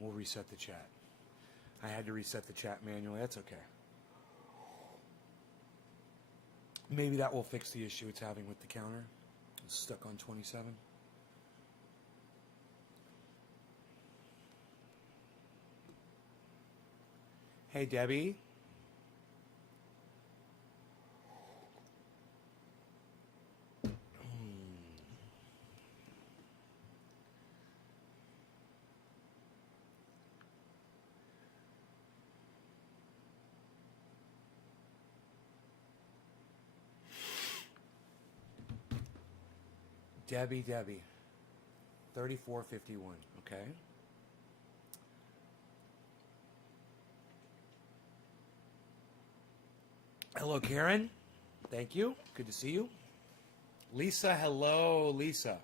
We'll reset the chat. I had to reset the chat manually. That's okay. Maybe that will fix the issue it's having with the counter. It's stuck on 27. Hey, Debbie. Debbie. 3451, okay? Hello, Karen. Thank you. Good to see you. Lisa, hello, Lisa.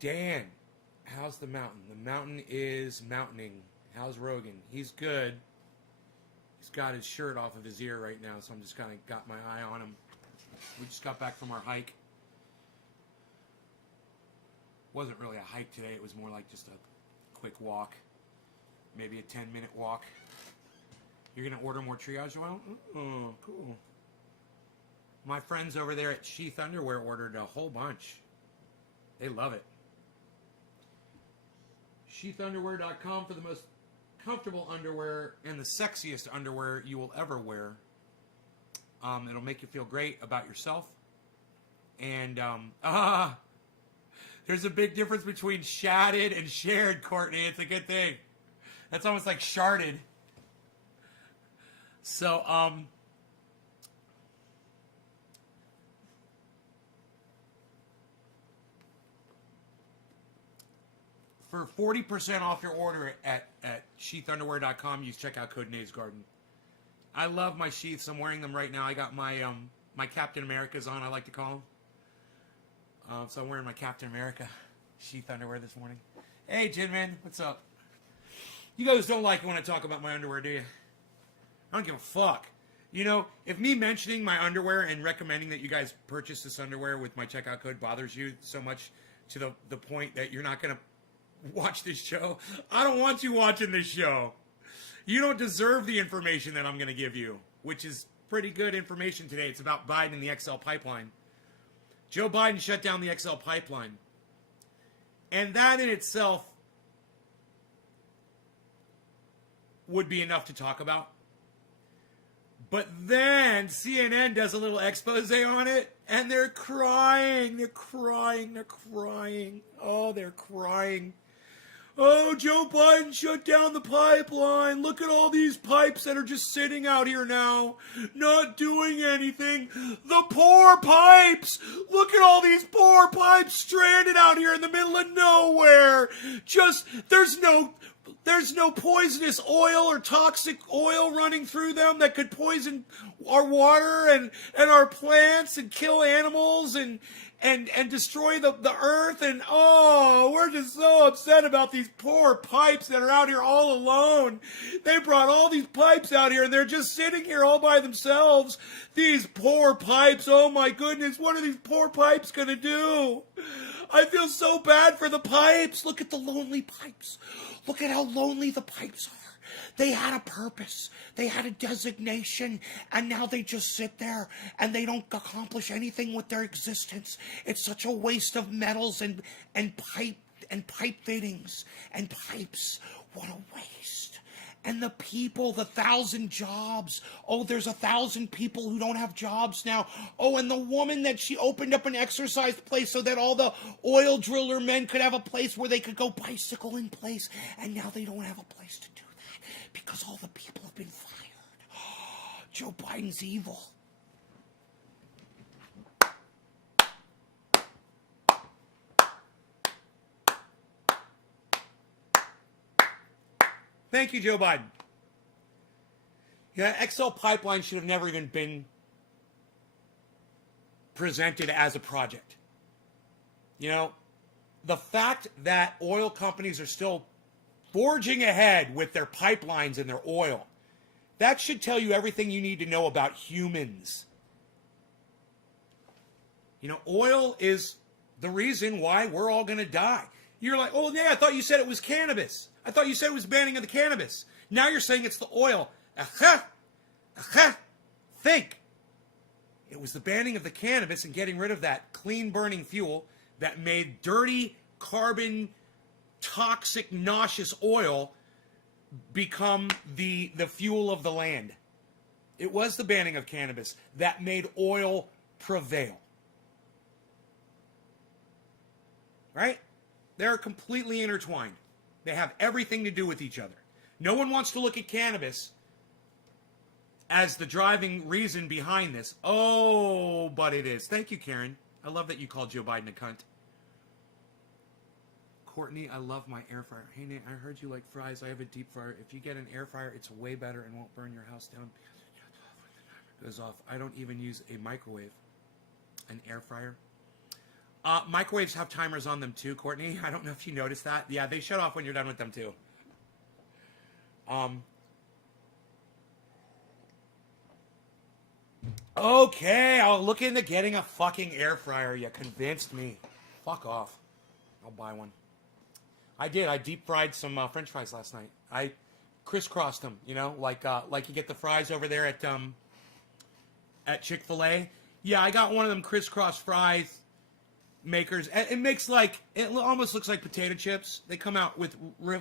Dan, how's the mountain? The mountain is mountaining. How's Rogan? He's good. He's got his shirt off of his ear right now, so I'm just kind of got my eye on him. We just got back from our hike. Wasn't really a hike today. It was more like just a quick walk. Maybe a 10-minute walk. You're going to order more triage oil? Oh, cool. My friends over there at Sheath Underwear ordered a whole bunch. They love it. Sheathunderwear.com for the most comfortable underwear and the sexiest underwear you will ever wear. It'll make you feel great about yourself. And, there's a big difference between shatted and shared, Courtney. It's a good thing. That's almost like sharded. So, for 40% off your order at sheathunderwear.com, use checkout code NASGarden. I love my sheaths. I'm wearing them right now. I got my my Captain Americas on, I like to call them. So I'm wearing my Captain America sheath underwear this morning. Hey, Jin Man, what's up? You guys don't like it when I talk about my underwear, do you? I don't give a fuck. You know, if me mentioning my underwear and recommending that you guys purchase this underwear with my checkout code bothers you so much to the point that you're not going to watch this show, I don't want you watching this show. You don't deserve the information that I'm going to give you, which is pretty good information today. It's about Biden and the XL pipeline. Joe Biden shut down the XL pipeline. And that in itself would be enough to talk about. But then CNN does a little expose on it, and they're crying. They're crying. They're crying. Oh, they're crying. Oh, Joe Biden shut down the pipeline. Look at all these pipes that are just sitting out here now, not doing anything. The poor pipes. Look at all these poor pipes stranded out here in the middle of nowhere. Just, there's no poisonous oil or toxic oil running through them that could poison our water and our plants and kill animals and destroy the earth. And oh, we're just so upset about these poor pipes that are out here all alone. They brought all these pipes out here and they're just sitting here all by themselves. These poor pipes, oh my goodness, what are these poor pipes gonna do? I feel so bad for the pipes. Look at the lonely pipes. Look at how lonely the pipes are. They had a purpose. They had a designation, and now they just sit there and they don't accomplish anything with their existence. It's such a waste of metals and pipe fittings and pipes. What a waste. And the people, the 1,000 jobs. Oh, there's 1,000 people who don't have jobs now. Oh, and the woman that she opened up an exercise place so that all the oil driller men could have a place where they could go bicycle in place. And now they don't have a place to do that because all the people have been fired. Oh, Joe Biden's evil. Thank you, Joe Biden. Yeah, XL Pipeline should have never even been presented as a project. You know, the fact that oil companies are still forging ahead with their pipelines and their oil, That should tell you everything you need to know about humans. You know, oil is the reason why we're all going to die. You're like, oh, yeah, I thought you said it was cannabis. I thought you said it was banning of the cannabis. Now you're saying it's the oil. Think. It was the banning of the cannabis and getting rid of that clean-burning fuel that made dirty, carbon, toxic, nauseous oil become the fuel of the land. It was the banning of cannabis that made oil prevail. Right? They're completely intertwined. They have everything to do with each other. No one wants to look at cannabis as the driving reason behind this. Oh, but it is. Thank you, Karen. I love that you called Joe Biden a cunt. Courtney, I love my air fryer. Hey, Nate, I heard you like fries. I have a deep fryer. If you get an air fryer, it's way better and won't burn your house down. Goes off. I don't even use a microwave. An air fryer. Microwaves have timers on them too, Courtney. I don't know if you noticed that. Yeah, they shut off when you're done with them too. Okay, I'll look into getting a fucking air fryer. You convinced me. Fuck off. I'll buy one. I did. I deep fried some French fries last night. I crisscrossed them, you know, like you get the fries over there at Chick-fil-A. Yeah, I got one of them crisscross fries makers. It makes like, it almost looks like potato chips. They come out with I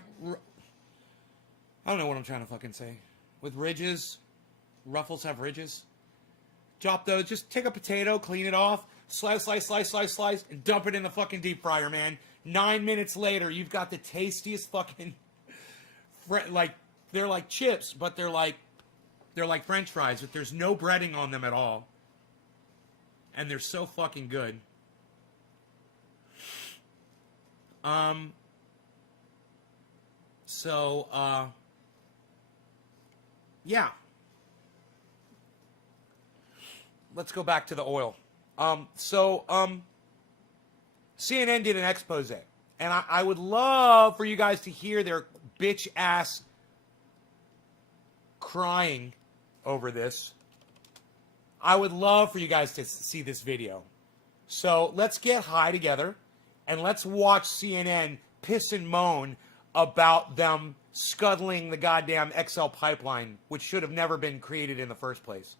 don't know what I'm trying to fucking say. With ridges. Ruffles have ridges. Chop those. Just take a potato, clean it off, slice, and dump it in the fucking deep fryer, man. 9 minutes later, you've got the tastiest fucking, like, they're like chips, but they're like French fries, but there's no breading on them at all. And they're so fucking good. Yeah. Let's go back to the oil. CNN did an expose, and I would love for you guys to hear their bitch ass crying over this. I would love for you guys to see this video. So let's get high together, and let's watch CNN piss and moan about them scuttling the goddamn XL pipeline, which should have never been created in the first place.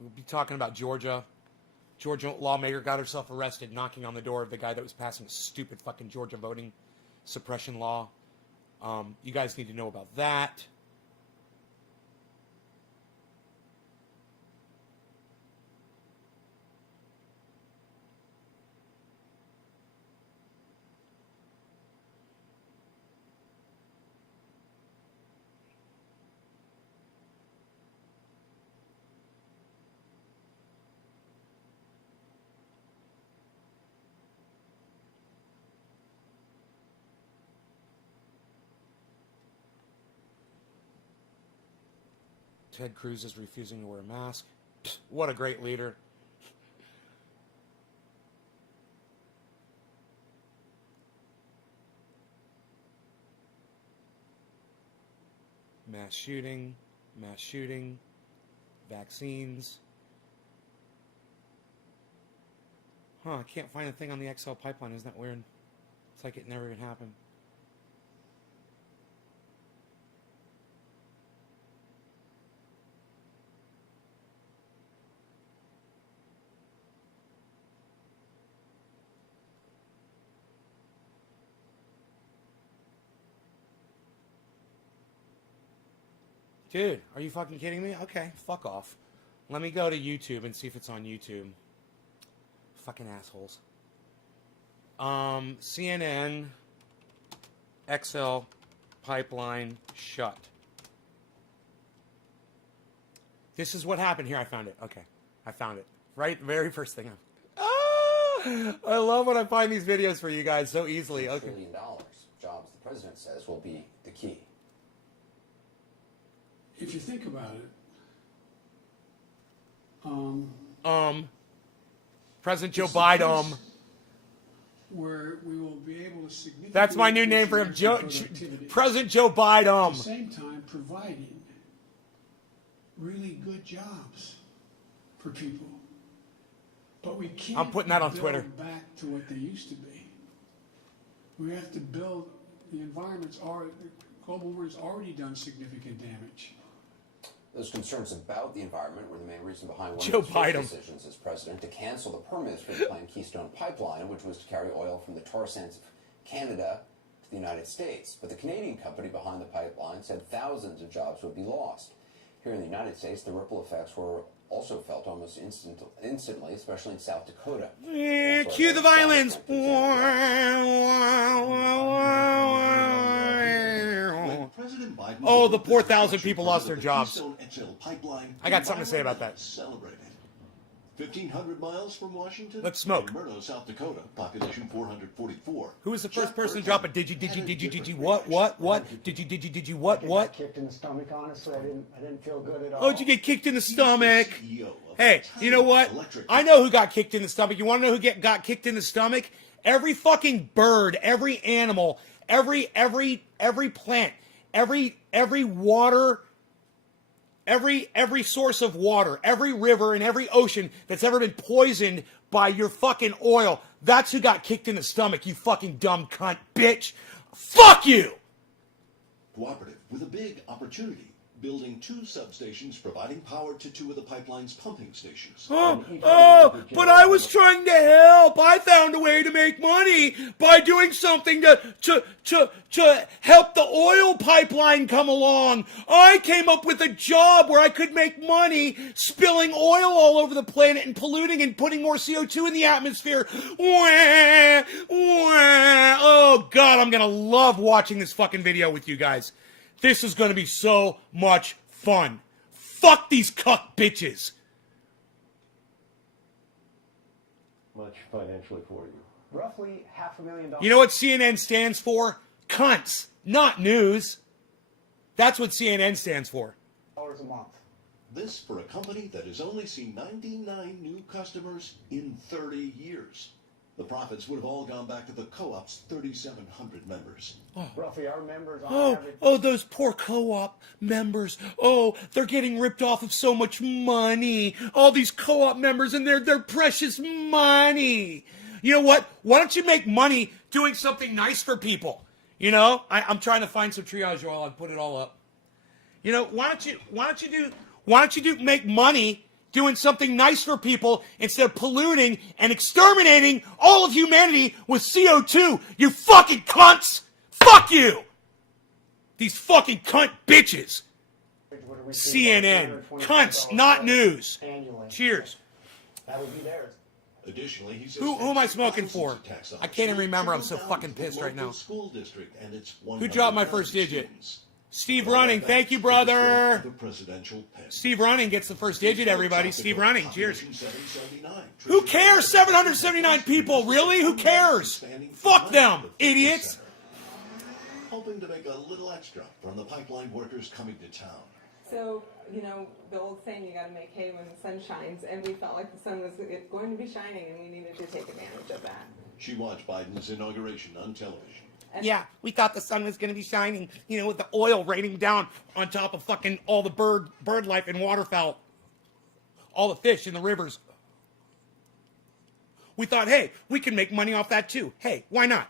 We'll be talking about Georgia. Georgia lawmaker got herself arrested knocking on the door of the guy that was passing a stupid fucking Georgia voting suppression law. You guys need to know about that. Ted Cruz is refusing to wear a mask. What a great leader. Mass shooting, vaccines. I can't find a thing on the XL pipeline. Isn't that weird? It's like it never even happened. Dude, are you fucking kidding me? Okay, fuck off. Let me go to YouTube and see if it's on YouTube. Fucking assholes. CNN XL pipeline shut. This is what happened. Here, I found it. Okay, I found it. Right, very first thing. I love when I find these videos for you guys so easily. Okay. $1 trillion. Jobs, the president says, will be the key. If you think about it, President Joe Biden. where we will be able to significantly That's my new name for him, President Joe Biden. At the same time, providing really good jobs for people. But we can't I'm putting that on build Twitter. back to what they used to be. We have to build, the global warming's already done significant damage. Those concerns about the environment were the main reason behind one Joe of his first Biden. decisions as president to cancel the permits for the planned Keystone Pipeline, which was to carry oil from the tar sands of Canada to the United States. But the Canadian company behind the pipeline said thousands of jobs would be lost. Here in the United States, the ripple effects were also felt almost instantly, especially in South Dakota. Yeah, cue the violins. Oh, the poor 1,000 people lost their jobs. I got something to say about that. 1,500 miles from Washington. Let's smoke. In Murdo, South Dakota, population 444. Who was the first person to drop a digi, what, digi, what? Kicked in the stomach, honestly. I didn't feel good at all. Oh, did you get kicked in the stomach? Hey, you know what? I know who got kicked in the stomach. You want to know who got kicked in the stomach? Every fucking bird, every animal, every plant, every water, every source of water, every river and every ocean that's ever been poisoned by your fucking oil. That's who got kicked in the stomach, you fucking dumb cunt bitch. Fuck you! Cooperative with a big opportunity. Building 2 substations providing power to 2 of the pipeline's pumping stations. But I was trying to help. I found a way to make money by doing something to help the oil pipeline come along. I came up with a job where I could make money spilling oil all over the planet and polluting and putting more CO2 in the atmosphere. Oh, God, I'm going to love watching this fucking video with you guys. This is going to be so much fun. Fuck these cuck bitches. Much financially for you. Roughly $500,000. You know what CNN stands for? Cunts, not news. That's what CNN stands for. A month. This for a company that has only seen 99 new customers in 30 years. The profits would have all gone back to the co-op's 3,700 members. Roughly, our members on average. Oh, those poor co-op members. Oh, they're getting ripped off of so much money. All these co-op members and their precious money. You know what? Why don't you make money doing something nice for people? You know, I'm trying to find some triage oil. I'll put it all up. You know, why don't you make money doing something nice for people instead of polluting and exterminating all of humanity with CO2, you fucking cunts! Fuck you! These fucking cunt bitches. CNN. Cunts, not news. Annually. Cheers. That would be theirs. Additionally, he says Who am I smoking thousands for? of tax I can't even remember. I'm so dollars fucking pissed right now. School district and its Who dropped my first 100,000 digit? students. Steve Running. Thank you, brother. The presidential pen. Steve Running gets the first digit, everybody. Steve Running. Cheers. Population 779. Who cares? 779 people. Really? Who cares? Fuck them, idiots. Hoping to make a little extra from the pipeline workers coming to town. So, you know, the old saying, you got to make hay when the sun shines, and we felt like the sun was going to be shining, and we needed to take advantage of that. She watched Biden's inauguration on television. Yeah, we thought the sun was going to be shining, you know, with the oil raining down on top of fucking all the bird life and waterfowl. All the fish in the rivers. We thought, hey, we can make money off that too. Hey, why not?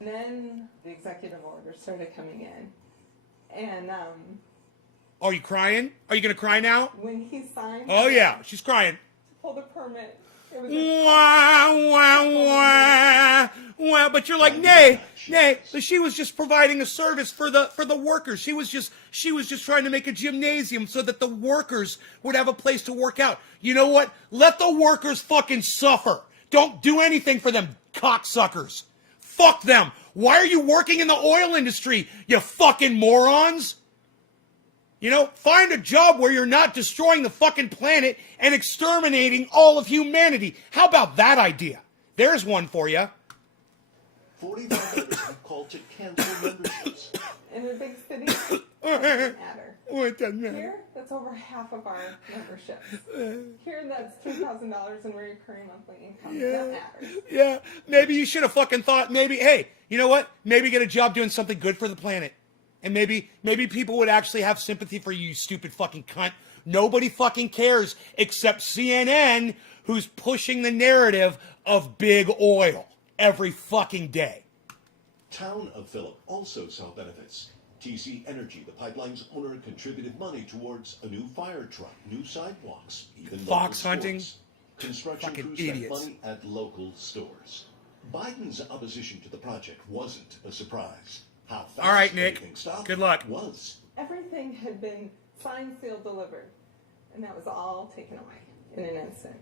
And then the executive orders started coming in. And Are you crying? Are you going to cry now? when he signed Oh, yeah, she's crying. to pull the permit, it was Wow, but you're like, nay. But she was just providing a service for the workers. She was just trying to make a gymnasium so that the workers would have a place to work out. You know what? Let the workers fucking suffer. Don't do anything for them, cocksuckers. Fuck them. Why are you working in the oil industry, you fucking morons? You know, find a job where you're not destroying the fucking planet and exterminating all of humanity. How about that idea? There's one for you. 45 members have called called to cancel memberships. In a big city, that doesn't matter. It doesn't matter. Here, that's over half of our memberships. Here, that's $3,000 in recurring monthly income. That matters. Yeah, maybe you should have fucking thought, maybe, hey, you know what? Maybe get a job doing something good for the planet. And maybe people would actually have sympathy for you, you stupid fucking cunt. Nobody fucking cares except CNN, who's pushing the narrative of big oil every fucking day. Town of Phillip also saw benefits. TC Energy, the pipeline's owner, contributed money towards a new fire truck, new sidewalks, even Fox local hunting. stores. Construction Fucking crews spent idiots. money at local stores. Biden's opposition to the project wasn't a surprise. How fast All right, Nick. everything stopped Good luck. was. Everything had been signed, sealed, delivered. And that was all taken away in an instant.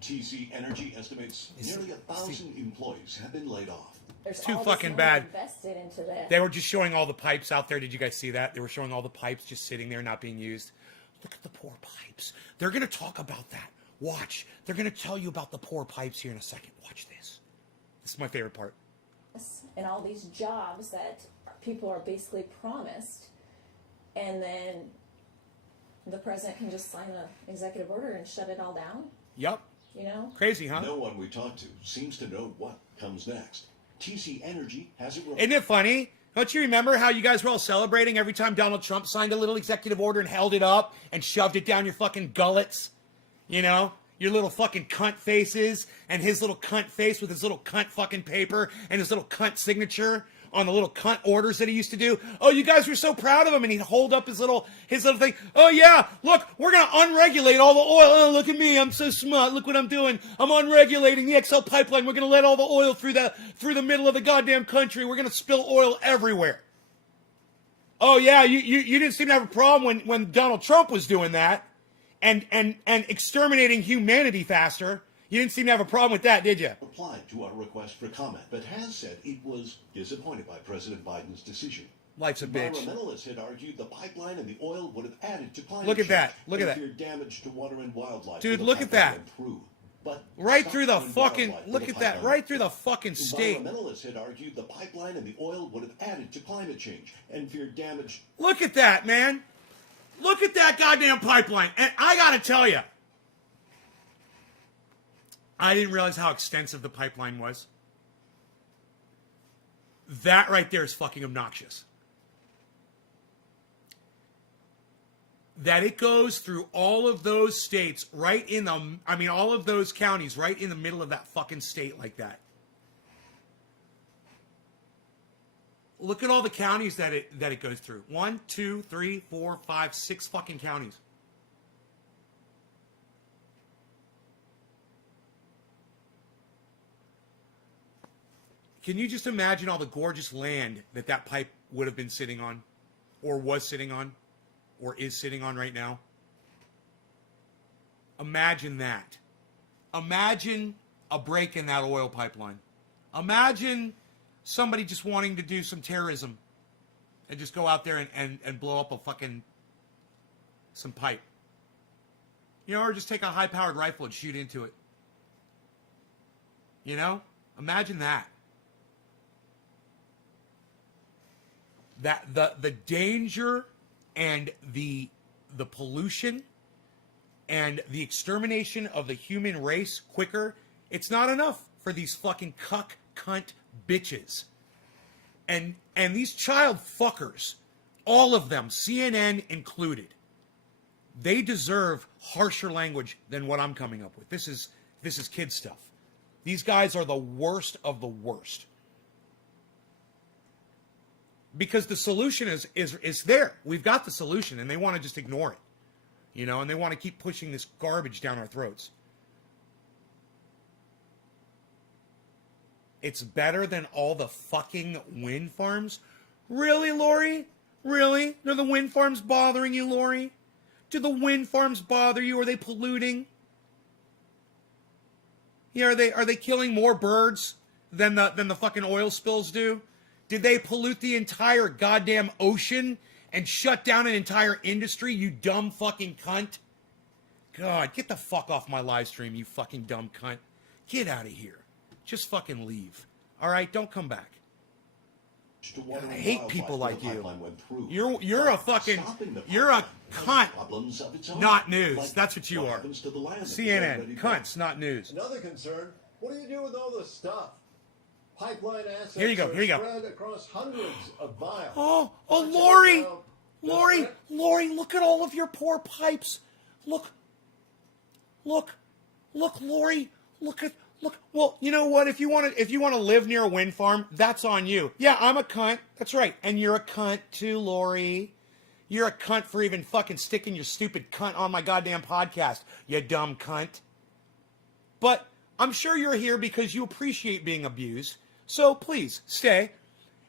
TC Energy estimates nearly 1,000 employees have been laid off. There's Too all this fucking money bad. invested into this. They were just showing all the pipes out there. Did you guys see that? They were showing all the pipes just sitting there not being used. Look at the poor pipes. They're going to talk about that. Watch. They're going to tell you about the poor pipes here in a second. Watch this. This is my favorite part. And all these jobs that people are basically promised, and then the president can just sign an executive order and shut it all down, Yep. you know? Crazy, huh? No one we talked to seems to know what comes next. TC Energy has it. Isn't it funny? Don't you remember how you guys were all celebrating every time Donald Trump signed a little executive order and held it up and shoved it down your fucking gullets? You know? Your little fucking cunt faces and his little cunt face with his little cunt fucking paper and his little cunt signature on the little cunt orders that he used to do. Oh, you guys were so proud of him, and he'd hold up his little thing. Oh yeah, look, we're gonna unregulate all the oil. Oh, look at me, I'm so smart. Look what I'm doing. I'm unregulating the XL pipeline. We're gonna let all the oil through the middle of the goddamn country. We're gonna spill oil everywhere. Oh yeah, you didn't seem to have a problem when Donald Trump was doing that and exterminating humanity faster. You didn't seem to have a problem with that, did you? Replied to our request for comment, but has said it was disappointed by President Biden's decision. Life's a bitch. Environmentalists had argued the pipeline and the oil would have added to climate Look at change that. Look at and that. feared damage to water and wildlife. Dude, when the look at pipeline that. went through. But Right stop through the and fucking, wildlife look with at the that, pipeline. right through the fucking state. Environmentalists had argued the pipeline and the oil would have added to climate change and feared damage. Look at that, man. Look at that goddamn pipeline. And I gotta tell you, I didn't realize how extensive the pipeline was. That right there is fucking obnoxious. That it goes through all of those states right in the, all of those counties right in the middle of that fucking state like that. Look at all the counties that it goes through. 1, 2, 3, 4, 5, 6 fucking counties. Can you just imagine all the gorgeous land that pipe would have been sitting on, or was sitting on, or is sitting on right now? Imagine that. Imagine a break in that oil pipeline. Imagine somebody just wanting to do some terrorism and just go out there and blow up some pipe. You know, or just take a high-powered rifle and shoot into it. You know? Imagine that. That the danger and the pollution and the extermination of the human race quicker, it's not enough for these fucking cunt bitches. And these child fuckers, all of them, CNN included, they deserve harsher language than what I'm coming up with. This is kid stuff. These guys are the worst of the worst. Because the solution is there. We've got the solution, and they want to just ignore it. You know, and they want to keep pushing this garbage down our throats. It's better than all the fucking wind farms? Really, Lori? Really? Are the wind farms bothering you, Lori? Do the wind farms bother you? Are they polluting? Yeah, are they killing more birds than the fucking oil spills do? Did they pollute the entire goddamn ocean and shut down an entire industry, you dumb fucking cunt? God, get the fuck off my live stream, you fucking dumb cunt. Get out of here. Just fucking leave. All right, don't come back. to water I and hate wildlife people where like the you. pipeline went through. You're a fucking, Stopping the you're a pipeline has cunt, problems of its own. not news. Like That's what you what are. happens to the land that was CNN, already cunts, not news. Another concern, what do you do with all the stuff? Pipeline assets Here you go, are here you go. spread across hundreds of miles. Oh, Much of it Lori, now Lori, just Lori, look at all of your poor pipes. Look, Lori, look. Well, you know what? If you want to live near a wind farm, that's on you. Yeah, I'm a cunt. That's right. And you're a cunt too, Lori. You're a cunt for even fucking sticking your stupid cunt on my goddamn podcast, you dumb cunt. But I'm sure you're here because you appreciate being abused. So please stay.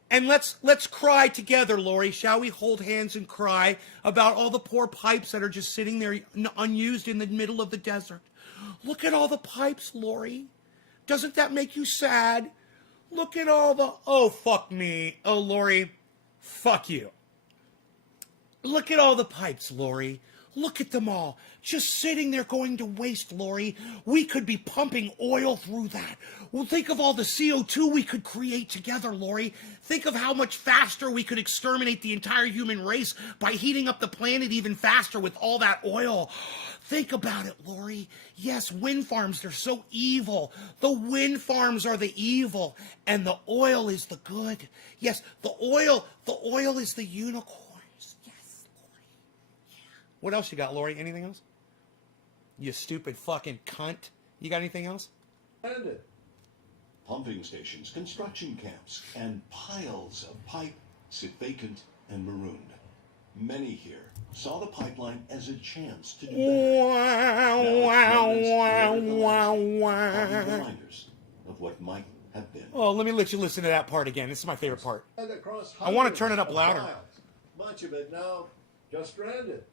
And let's cry together, Lori. Shall we hold hands and cry about all the poor pipes that are just sitting there unused in the middle of the desert? Look at all the pipes, Lori. Doesn't that make you sad? Look at all the... Oh, fuck me. Oh, Lori, fuck you. Look at all the pipes, Lori. Look at them all. Just sitting there going to waste, Lori. We could be pumping oil through that. Well, think of all the CO2 we could create together, Lori. Think of how much faster we could exterminate the entire human race by heating up the planet even faster with all that oil. Think about it, Lori. Yes, wind farms, they're so evil. The wind farms are the evil, and the oil is the good. Yes, the oil is the unicorns. Yes, Lori. Yeah. What else you got, Lori? Anything else? You stupid fucking cunt. You got anything else? ended. Pumping stations, construction camps, and piles of pipe sit vacant and marooned. Many here saw the pipeline as a chance to do better. Reminders of what might have been. Oh, let me let you listen to that part again. This is my favorite part. And across I wanna turn it hundreds up louder. of miles. Much of it now just stranded.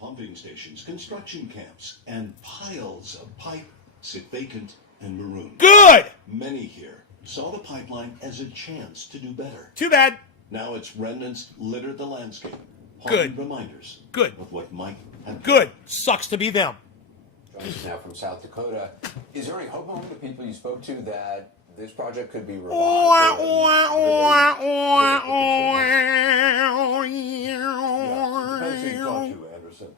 Pumping stations, construction camps, and piles of pipe sit vacant and marooned. Good! Many here saw the pipeline as a chance to do better. Too bad. Now its remnants litter the landscape. Good. Reminders Good. of what might have been. Good. Sucks to be them. Joining us now from South Dakota. Is there any hope among the people you spoke to that this project could be revived? Yeah, the people you talk to, Anderson.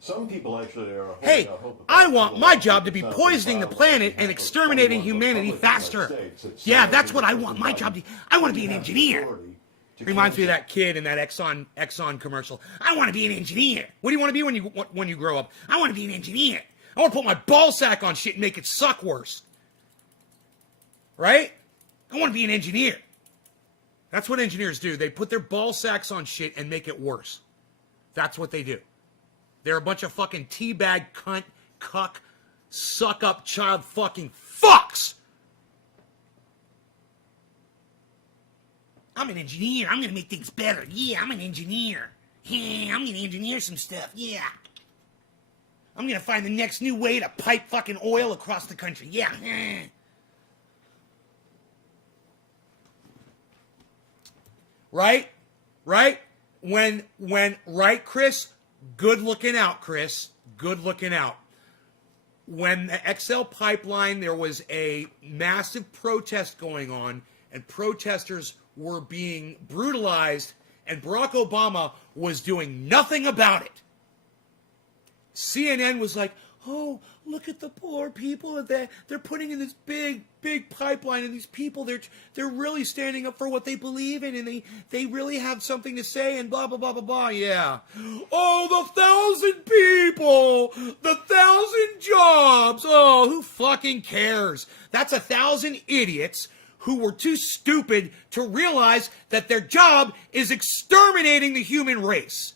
Some people actually are holding Hey, out hope I about want the my law job to be that poisoning the sounds planet like and the exterminating Republican humanity faster. States that Yeah, say that's that what I the want my job to be. Biden I want to be an has engineer. authority to Reminds me of cancel. that kid in that Exxon commercial. I want to be an engineer. What do you want to be when you grow up? I want to be an engineer. I want to put my ball sack on shit and make it suck worse. Right? I want to be an engineer. That's what engineers do. They put their ball sacks on shit and make it worse. That's what they do. They're a bunch of fucking teabag, cunt, cuck, suck up child fucking fucks. I'm an engineer. I'm going to make things better. Yeah, I'm an engineer. Yeah, I'm going to engineer some stuff. Yeah. I'm going to find the next new way to pipe fucking oil across the country. Yeah. Right? Right? Right, Chris? Good looking out, Chris. Good looking out. When the XL pipeline, there was a massive protest going on, and protesters were being brutalized, and Barack Obama was doing nothing about it. CNN was like, oh, look at the poor people that they're putting in this big pipeline, and these people, they're really standing up for what they believe in, and they really have something to say, and blah, blah, blah, blah, blah, yeah. Oh, the 1,000 people, the 1,000 jobs, oh, who fucking cares? That's 1,000 idiots who were too stupid to realize that their job is exterminating the human race.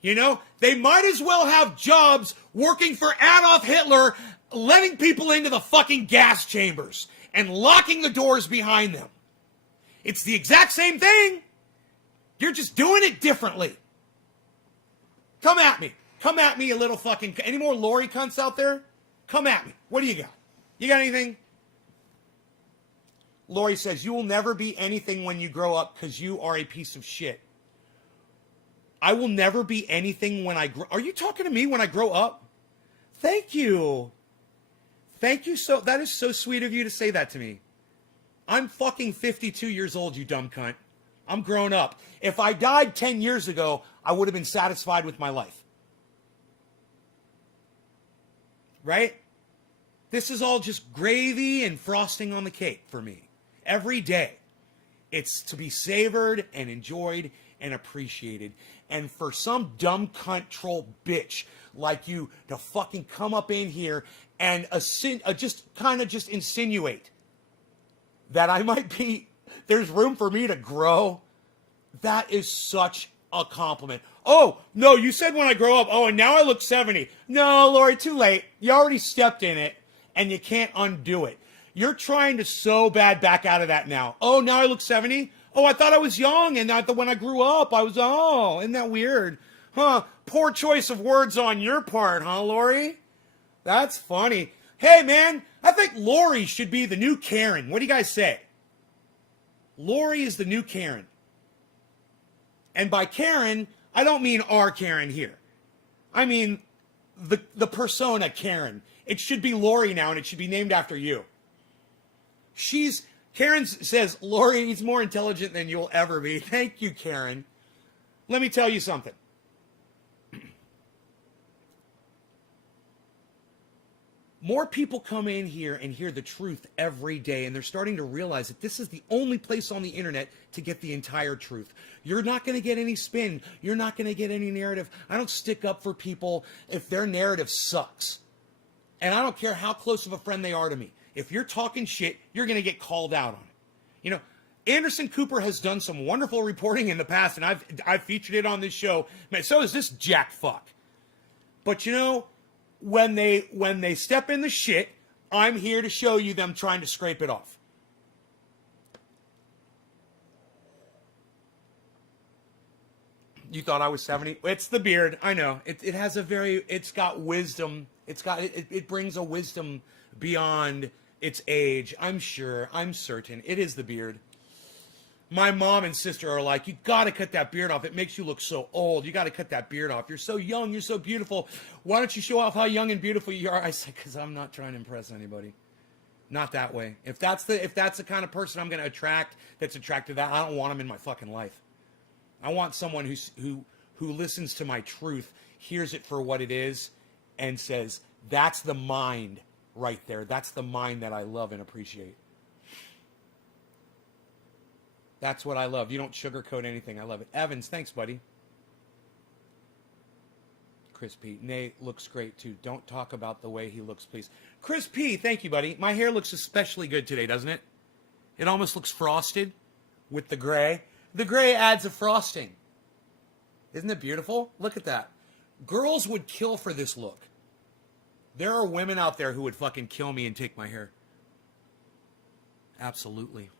You know, they might as well have jobs working for Adolf Hitler, letting people into the fucking gas chambers and locking the doors behind them. It's the exact same thing. You're just doing it differently. Come at me. Come at me, you little fucking... Any more Lori cunts out there? Come at me. What do you got? You got anything? Lori says, you will never be anything when you grow up because you are a piece of shit. I will never be anything when I grow... Are you talking to me when I grow up? Thank you. Thank you so... That is so sweet of you to say that to me. I'm fucking 52 years old, you dumb cunt. I'm grown up. If I died 10 years ago, I would have been satisfied with my life. Right? This is all just gravy and frosting on the cake for me. Every day. It's to be savored and enjoyed and appreciated. And for some dumb cunt troll bitch like you to fucking come up in here and just insinuate that I might be, there's room for me to grow. That is such a compliment. Oh, no, you said when I grow up, oh, and now I look 70. No, Lori, too late. You already stepped in it, and you can't undo it. You're trying to so bad back out of that now. Oh, now I look 70? Oh, I thought I was young, and when I grew up, I was, oh, isn't that weird? Huh, poor choice of words on your part, huh, Lori? That's funny. Hey, man, I think Lori should be the new Karen. What do you guys say? Lori is the new Karen. And by Karen, I don't mean our Karen here. I mean the persona Karen. It should be Lori now, and it should be named after you. Karen says, Lori is more intelligent than you'll ever be. Thank you, Karen. Let me tell you something. More people come in here and hear the truth every day, and they're starting to realize that this is the only place on the internet to get the entire truth. You're not going to get any spin. You're not going to get any narrative. I don't stick up for people if their narrative sucks. And I don't care how close of a friend they are to me. If you're talking shit, you're going to get called out on it. You know, Anderson Cooper has done some wonderful reporting in the past, and I've featured it on this show. Man, so is this jack fuck. But you know, when they step in the shit, I'm here to show you them trying to scrape it off. You thought I was 70? It's the beard. I know. It has it's got wisdom. It brings a wisdom beyond its age. I'm certain. It is the beard. My mom and sister are like, you got to cut that beard off. It makes you look so old. You got to cut that beard off. You're so young. You're so beautiful. Why don't you show off how young and beautiful you are? I said, because I'm not trying to impress anybody. Not that way. If that's the kind of person I'm going to attract, that's attracted to that, I don't want them in my fucking life. I want someone who listens to my truth, hears it for what it is, and says, that's the mind right there. That's the mind that I love and appreciate. That's what I love. You don't sugarcoat anything. I love it. Evans, thanks, buddy. Chris P. Nate looks great, too. Don't talk about the way he looks, please. Chris P., thank you, buddy. My hair looks especially good today, doesn't it? It almost looks frosted with the gray. The gray adds a frosting. Isn't it beautiful? Look at that. Girls would kill for this look. There are women out there who would fucking kill me and take my hair. Absolutely.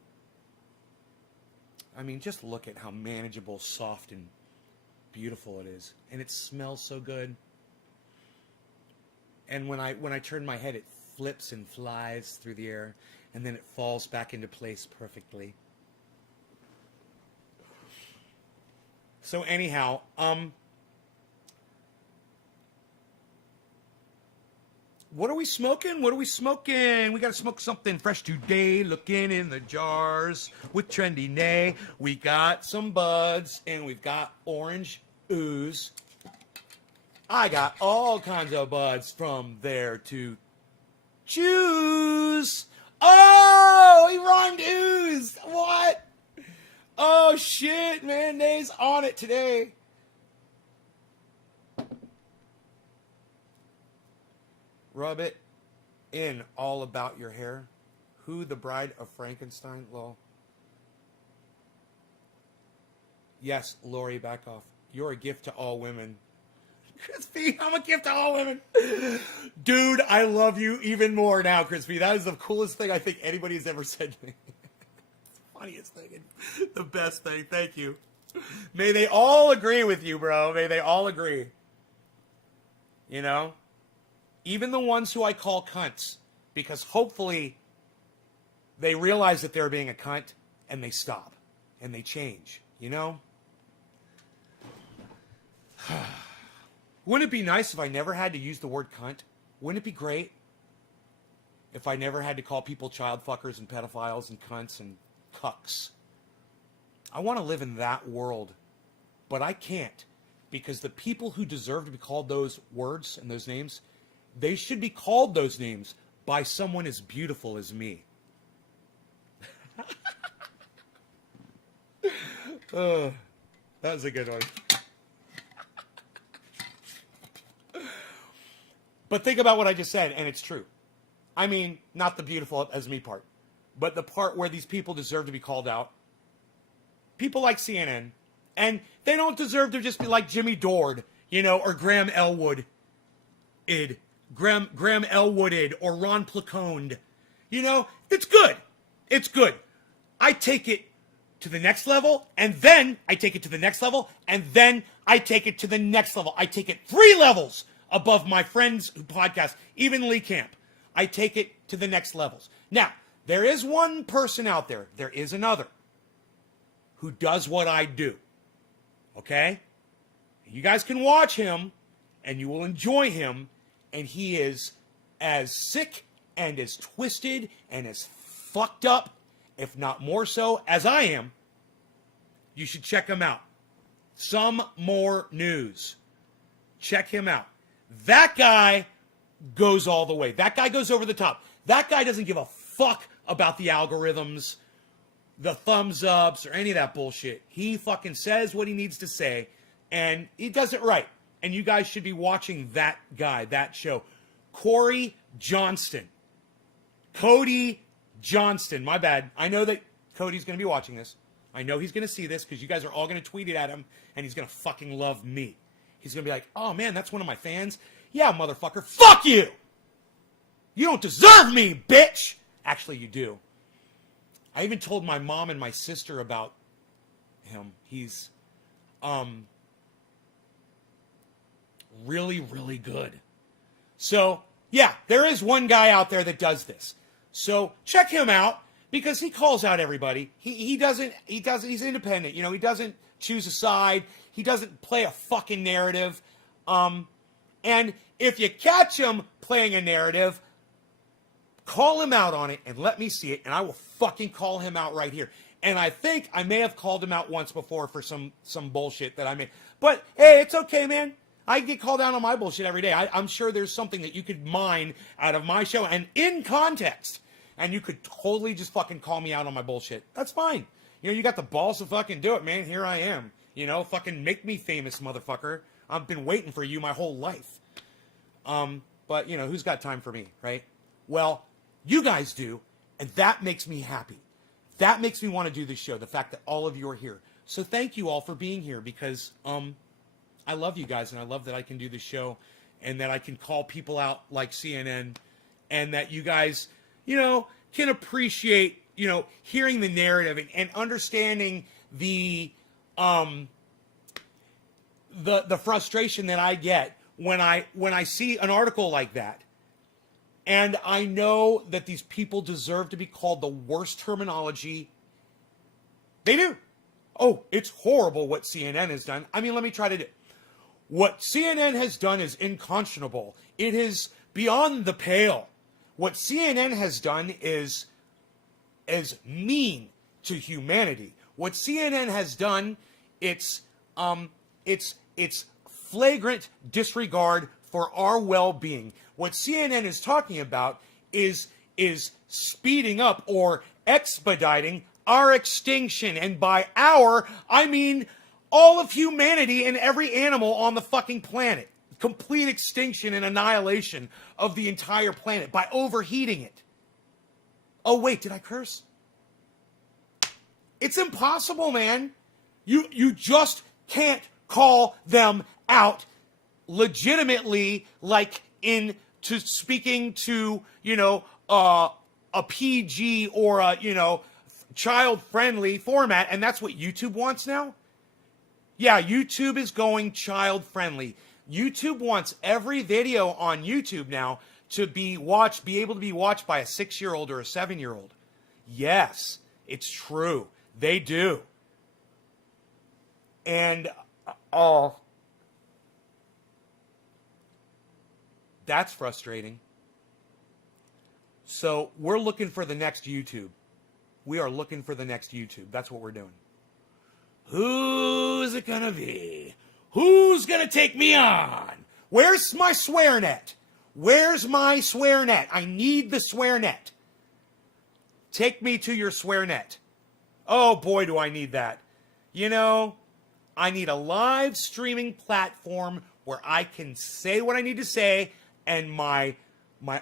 I mean, just look at how manageable, soft, and beautiful it is. And it smells so good. And when I turn my head, it flips and flies through the air. And then it falls back into place perfectly. So anyhow, what are we smoking? What are we smoking? We got to smoke something fresh today. Looking in the jars with Trendy Nay. We got some buds and we've got orange ooze. I got all kinds of buds from there to choose. Oh, he rhymed ooze. What? Oh, shit, man. Nay's on it today. Rub it in all about your hair. Who, the bride of Frankenstein? Lol. Yes, Lori, back off. You're a gift to all women. Crispy, I'm a gift to all women. Dude, I love you even more now, Crispy. That is the coolest thing I think anybody has ever said to me. Funniest thing and the best thing. Thank you. May they all agree with you, bro. May they all agree. You know? Even the ones who I call cunts. Because hopefully they realize that they're being a cunt and they stop. And they change. You know? Wouldn't it be nice if I never had to use the word cunt? Wouldn't it be great? if I never had to call people child fuckers and pedophiles and cunts and cucks. I want to live in that world, but I can't, because the people who deserve to be called those words and those names, they should be called those names by someone as beautiful as me. That was a good one. But think about what I just said, and it's true. I mean, not the beautiful as me part, but the part where these people deserve to be called out. People like CNN, and they don't deserve to just be like Jimmy Dord, you know, or Graham Elwood, Graham Elwooded, or Ron Placoned. You know, it's good. It's good. I take it to the next level, and then I take it to the next level, and then I take it to the next level. I take it 3 levels above my friend's podcast, even Lee Camp. I take it to the next levels. Now, there is one person out there, there is another, who does what I do. Okay? You guys can watch him, and you will enjoy him, and he is as sick and as twisted and as fucked up, if not more so, as I am. You should check him out. Some More News. Check him out. That guy goes all the way. That guy goes over the top. That guy doesn't give a fuck about the algorithms, the thumbs ups, or any of that bullshit. He fucking says what he needs to say, and he does it right. And you guys should be watching that guy, that show. Corey Johnston. Cody Johnston. My bad. I know that Cody's going to be watching this. I know he's going to see this because you guys are all going to tweet it at him, and he's going to fucking love me. He's going to be like, oh man, that's one of my fans. Yeah, motherfucker, fuck you! You don't deserve me, bitch! Actually, you do. I even told my mom and my sister about him. He's, really, really good. So, yeah, there is one guy out there that does this. So, check him out, because he calls out everybody. He's independent, you know, he doesn't choose a side. He doesn't play a fucking narrative. And if you catch him playing a narrative, call him out on it and let me see it, and I will fucking call him out right here. And I think I may have called him out once before for some bullshit that I made. But, hey, it's okay, man. I get called out on my bullshit every day. I'm sure there's something that you could mine out of my show and in context, and you could totally just fucking call me out on my bullshit. That's fine. You know, you got the balls to fucking do it, man. Here I am. You know, fucking make me famous, motherfucker. I've been waiting for you my whole life. But, you know, who's got time for me, right? Well, you guys do, and that makes me happy. That makes me want to do this show, the fact that all of you are here. So thank you all for being here, because I love you guys, and I love that I can do this show, and that I can call people out like CNN, and that you guys, you know, can appreciate, you know, hearing the narrative and understanding the frustration that I get when I see an article like that. And I know that these people deserve to be called the worst terminology. They do. Oh, it's horrible what CNN has done. I mean, let me try to do. What CNN has done is unconscionable. It is beyond the pale. What CNN has done is mean to humanity. What CNN has done, it's flagrant disregard for our well-being. What CNN is talking about is speeding up or expediting our extinction. And by our, I mean all of humanity and every animal on the fucking planet. Complete extinction and annihilation of the entire planet by overheating it. Oh, wait, did I curse? It's impossible, man. You just can't call them out legitimately, like into speaking to, you know, a PG or a, you know, child-friendly format, and that's what YouTube wants now? Yeah, YouTube is going child-friendly. YouTube wants every video on YouTube now to be able to be watched by a 6-year-old or a 7-year-old. Yes, it's true. They do. And, that's frustrating. So we're looking for the next YouTube. We are looking for the next YouTube. That's what we're doing. Who's it gonna be? Who's gonna take me on? Where's my swear net? Where's my swear net? I need the swear net. Take me to your swear net. Oh boy, do I need that. You know, I need a live streaming platform where I can say what I need to say and my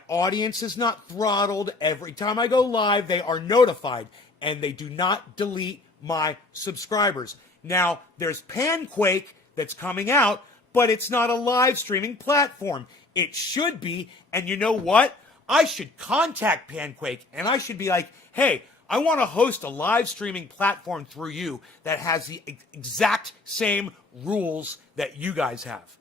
audience is not throttled. Every time I go live, they are notified and they do not delete my subscribers. Now, there's Panquake that's coming out, but it's not a live streaming platform. It should be, and you know what? I should contact Panquake and I should be like, hey, I want to host a live streaming platform through you that has the exact same rules that you guys have.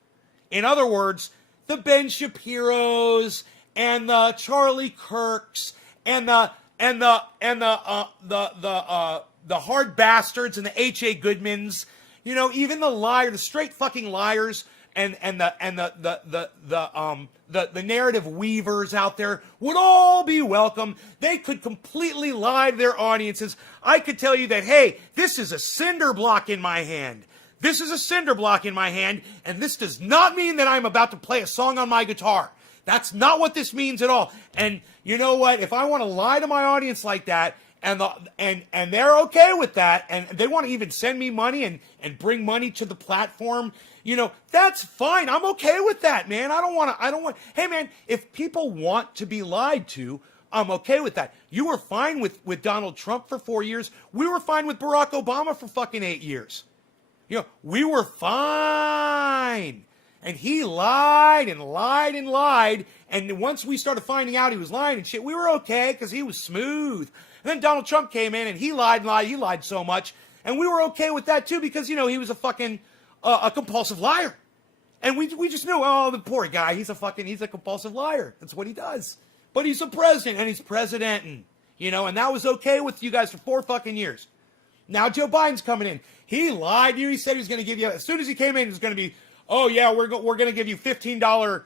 In other words, the Ben Shapiros and the Charlie Kirks and the hard bastards and the H.A. Goodmans, you know, even the liar, the straight fucking liars and the narrative weavers out there would all be welcome. They could completely lie to their audiences. I could tell you that, hey, this is a cinder block in my hand. This is a cinder block in my hand, and this does not mean that I'm about to play a song on my guitar. That's not what this means at all. And you know what? If I want to lie to my audience like that, and they're okay with that, and they want to even send me money and bring money to the platform, you know, that's fine. I'm okay with that, man. I don't want, hey man, if people want to be lied to, I'm okay with that. You were fine with Donald Trump for 4 years. We were fine with Barack Obama for fucking 8 years. You know, we were fine. And he lied and lied and lied. And once we started finding out he was lying and shit, we were okay because he was smooth. And then Donald Trump came in and he lied and lied. He lied so much. And we were okay with that too because, you know, he was a fucking a compulsive liar. And we just knew, oh, the poor guy, he's a compulsive liar. That's what he does. But he's a president and he's presidenting, you know, and that was okay with you guys for 4 fucking years. Now Joe Biden's coming in. He lied to you. He said he was going to give you, as soon as he came in, it was going to be, oh yeah, we're going to give you $15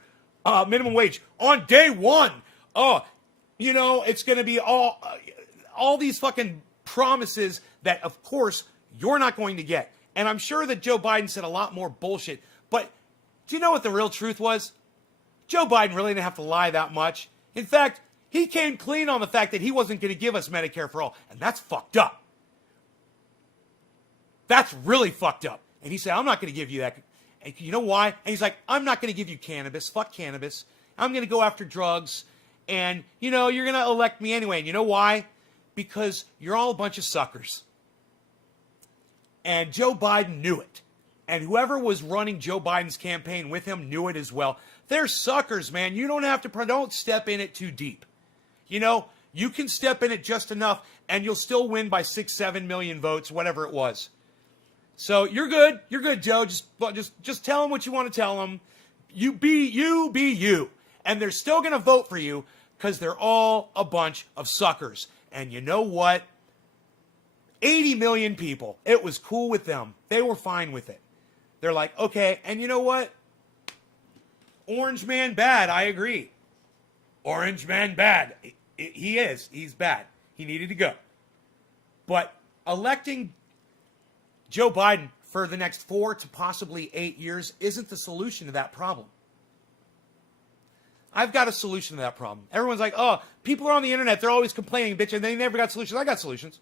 minimum wage on day one. Oh, you know, it's going to be all these fucking promises that, of course, you're not going to get. And I'm sure that Joe Biden said a lot more bullshit. But do you know what the real truth was? Joe Biden really didn't have to lie that much. In fact, he came clean on the fact that he wasn't going to give us Medicare for all. And that's fucked up. That's really fucked up. And he said, I'm not going to give you that. And you know why? And he's like, I'm not going to give you cannabis. Fuck cannabis. I'm going to go after drugs. And, you know, you're going to elect me anyway. And you know why? Because you're all a bunch of suckers. And Joe Biden knew it. And whoever was running Joe Biden's campaign with him knew it as well. They're suckers, man. You don't have to, don't step in it too deep. You know, you can step in it just enough and you'll still win by 6-7 million votes, whatever it was. So you're good. You're good, Joe. Just tell them what you want to tell them. You be you. And they're still going to vote for you because they're all a bunch of suckers. And you know what? 80 million people. It was cool with them. They were fine with it. They're like, okay, and you know what? Orange man bad. I agree. Orange man bad. He is. He's bad. He needed to go. But electing Joe Biden for the next 4 to possibly 8 years isn't the solution to that problem. I've got a solution to that problem. Everyone's like, oh, people are on the internet, they're always complaining, bitch, and they never got solutions. I got solutions.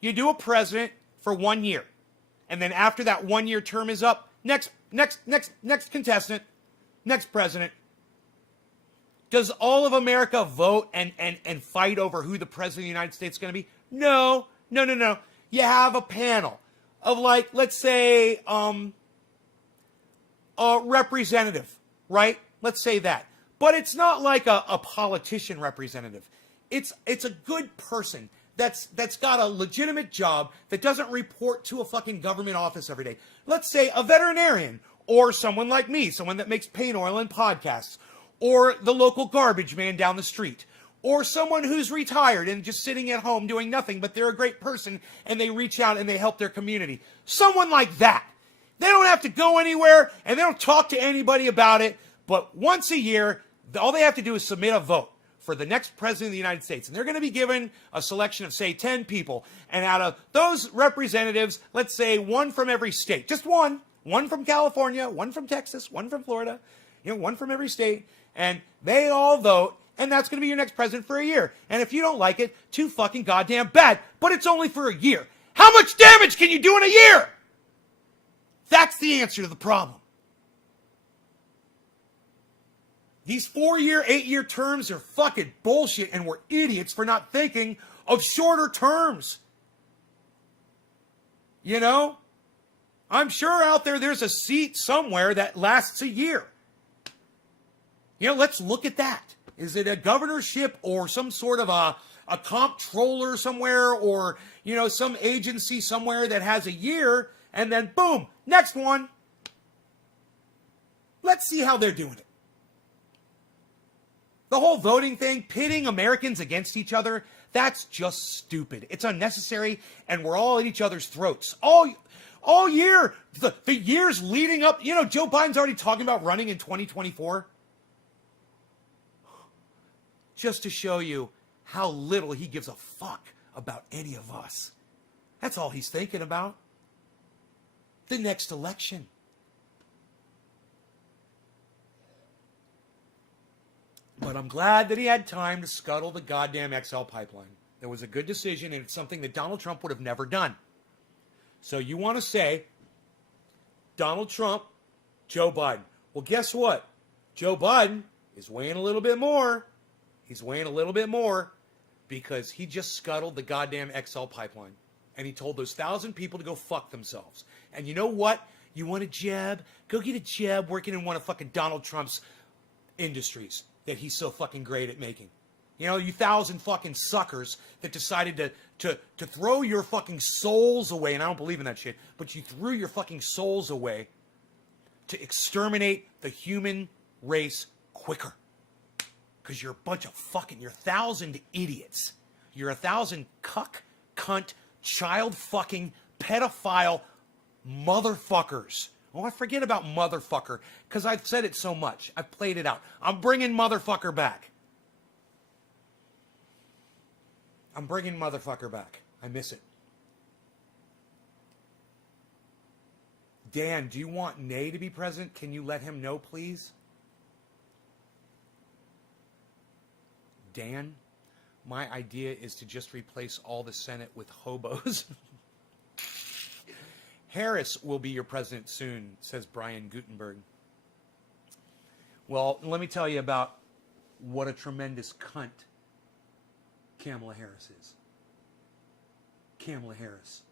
You do a president for 1 year. And then after that 1 year term is up, next contestant, next president. Does all of America vote and fight over who the president of the United States is going to be? No. You have a panel of, like, let's say, a representative, right? Let's say that. But it's not like a politician representative. It's a good person that's got a legitimate job that doesn't report to a fucking government office every day. Let's say a veterinarian or someone like me, someone that makes paint oil and podcasts, or the local garbage man down the street, or someone who's retired and just sitting at home doing nothing, but they're a great person and they reach out and they help their community. Someone like that. They don't have to go anywhere and they don't talk to anybody about it, but once a year, all they have to do is submit a vote for the next president of the United States. And they're going to be given a selection of, say, 10 people. And out of those representatives, let's say one from every state. Just one. One from California, one from Texas, one from Florida. One from every state. And they all vote. And that's going to be your next president for a year. And if you don't like it, too fucking goddamn bad. But it's only for a year. How much damage can you do in a year? That's the answer to the problem. These 4-year, 8-year terms are fucking bullshit, and we're idiots for not thinking of shorter terms. You know? I'm sure out there's a seat somewhere that lasts a year. Let's look at that. Is it a governorship or some sort of a comptroller somewhere, or, some agency somewhere that has a year, and then boom, next one. Let's see how they're doing it. The whole voting thing, pitting Americans against each other, that's just stupid. It's unnecessary, and we're all at each other's throats. All year, the years leading up, Joe Biden's already talking about running in 2024. Just to show you how little he gives a fuck about any of us. That's all he's thinking about. The next election. But I'm glad that he had time to scuttle the goddamn XL pipeline. It was a good decision, and it's something that Donald Trump would have never done. So you want to say, Donald Trump, Joe Biden. Well, guess what? Joe Biden is weighing a little bit more. He's weighing a little bit more because he just scuttled the goddamn XL pipeline. And he told those 1,000 people to go fuck themselves. And you know what? You want a jab? Go get a jab working in one of fucking Donald Trump's industries that he's so fucking great at making. You 1,000 fucking suckers that decided to throw your fucking souls away. And I don't believe in that shit. But you threw your fucking souls away to exterminate the human race quicker. Because you're a bunch of fucking, you're 1,000 idiots. You're 1,000 cuck, cunt, child fucking, pedophile motherfuckers. Oh, I forget about motherfucker, because I've said it so much. I've played it out. I'm bringing motherfucker back. I'm bringing motherfucker back. I miss it. Dan, do you want Nay to be president? Can you let him know, please? Dan, my idea is to just replace all the Senate with hobos. Harris will be your president soon, says Brian Gutenberg. Well, let me tell you about what a tremendous cunt Kamala Harris is. Kamala Harris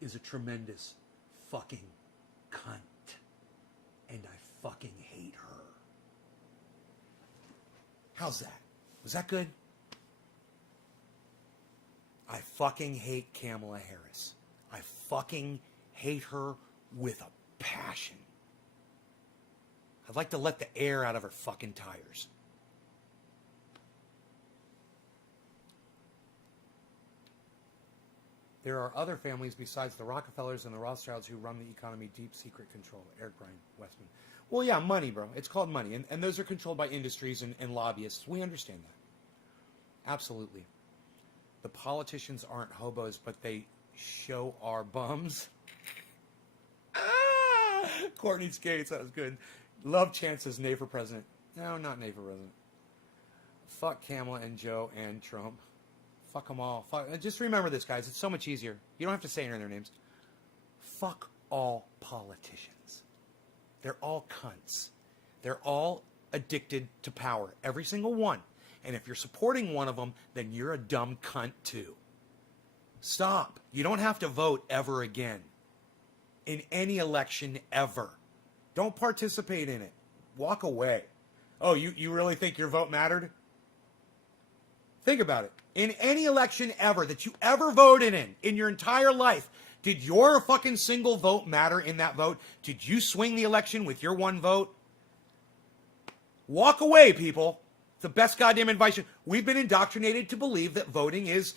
is a tremendous fucking cunt. And I fucking hate her. How's that? Was that good? I fucking hate Kamala Harris. I fucking hate her with a passion. I'd like to let the air out of her fucking tires. There are other families besides the Rockefellers and the Rothschilds who run the economy deep secret control. Eric Bryan, Westman. Well, yeah, money, bro. It's called money. And those are controlled by industries and lobbyists. We understand that. Absolutely. The politicians aren't hobos, but they show our bums. Courtney Skates, that was good. Love Chance's nay for president. No, not nay for president. Fuck Kamala and Joe and Trump. Fuck them all. Just remember this, guys. It's so much easier. You don't have to say any of their names. Fuck all politicians. They're all cunts. They're all addicted to power. Every single one. And if you're supporting one of them, then you're a dumb cunt too. Stop. You don't have to vote ever again. In any election ever. Don't participate in it. Walk away. Oh, you really think your vote mattered? Think about it. In any election ever that you ever voted in your entire life, did your fucking single vote matter in that vote? Did you swing the election with your one vote? Walk away, people. It's the best goddamn advice. We've been indoctrinated to believe that voting is,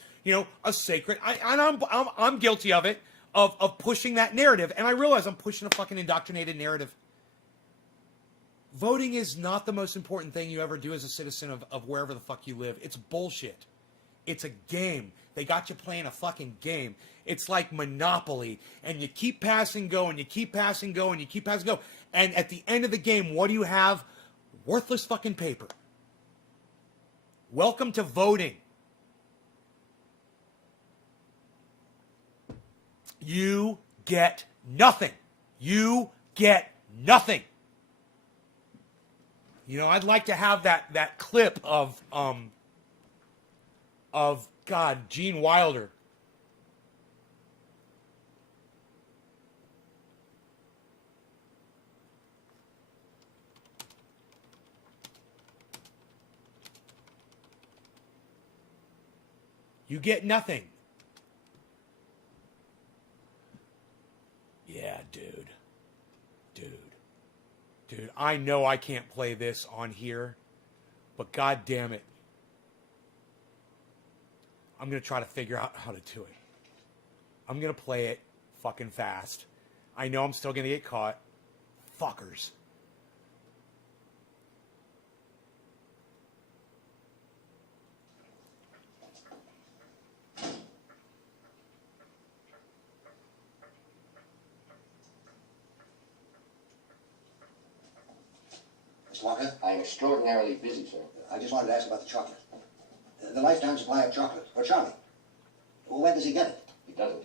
a sacred. I'm guilty of it, of pushing that narrative, and I realize I'm pushing a fucking indoctrinated narrative. Voting is not the most important thing you ever do as a citizen of wherever the fuck you live. It's bullshit. It's a game. They got you playing a fucking game. It's like Monopoly. And you keep passing go, and you keep passing go, and you keep passing go. And at the end of the game, what do you have? Worthless fucking paper. Welcome to voting. You get nothing. You get nothing. You know, I'd like to have that clip of God, Gene Wilder. You get nothing. Yeah, dude. Dude, I know I can't play this on here, but god damn it. I'm going to try to figure out how to do it. I'm going to play it fucking fast. I know I'm still going to get caught. Fuckers. Mr. Walker? I am extraordinarily busy, sir. I just wanted to ask about the chocolate. The lifetime supply of chocolate for Charlie. Well, when does he get it? He doesn't.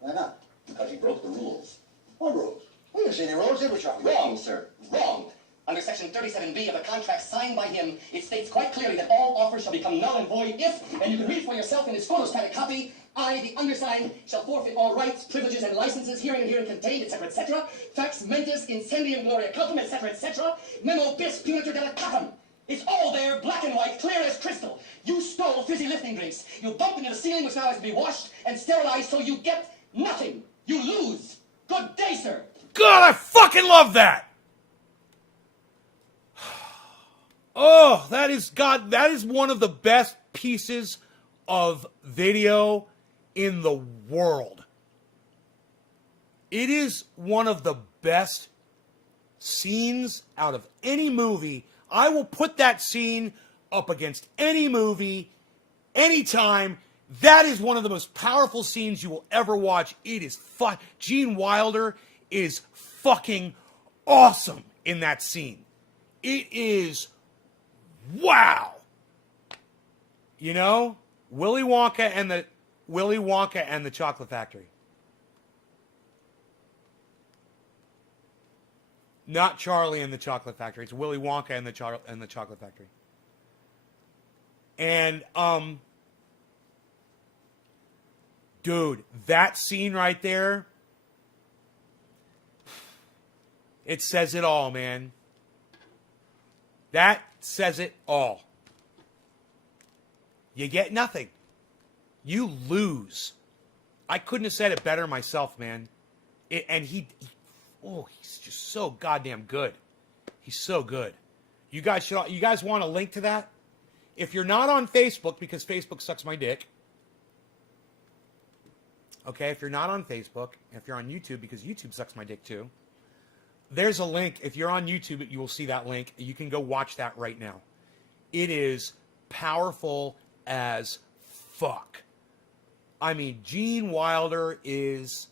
Why not? Because he broke the rules. What rules? We didn't see any rules, did we, Charlie? Wrong, sir. Wrong. Under Section 37B of the contract signed by him, it states quite clearly that all offers shall become null and void if, and you can read for yourself in his photostatic copy, I, the undersigned, shall forfeit all rights, privileges, and licenses herein contained, etc., etc. Fax mentis incendium gloria cultum, etc., etc. Memo bis punitor delicatum. It's all there, black and white, clear as crystal. You stole fizzy lifting drinks. You bumped into the ceiling, which now has to be washed and sterilized, so you get nothing. You lose. Good day, sir. God, I fucking love that. Oh, that is one of the best pieces of video in the world. It is one of the best scenes out of any movie. I will put that scene up against any movie, anytime. That is one of the most powerful scenes you will ever watch. It is fun. Gene Wilder is fucking awesome in that scene. It is wow. You know, Willy Wonka and the Chocolate Factory. Not Charlie and the Chocolate Factory. It's Willy Wonka and the Chocolate Factory. And dude, that scene right there, it says it all, man. That says it all. You get nothing. You lose. I couldn't have said it better myself, man. He's just so goddamn good. He's so good. You guys want a link to that? If you're not on Facebook, because Facebook sucks my dick. Okay, if you're not on Facebook, if you're on YouTube, because YouTube sucks my dick too. There's a link. If you're on YouTube, you will see that link. You can go watch that right now. It is powerful as fuck. I mean, Gene Wilder is...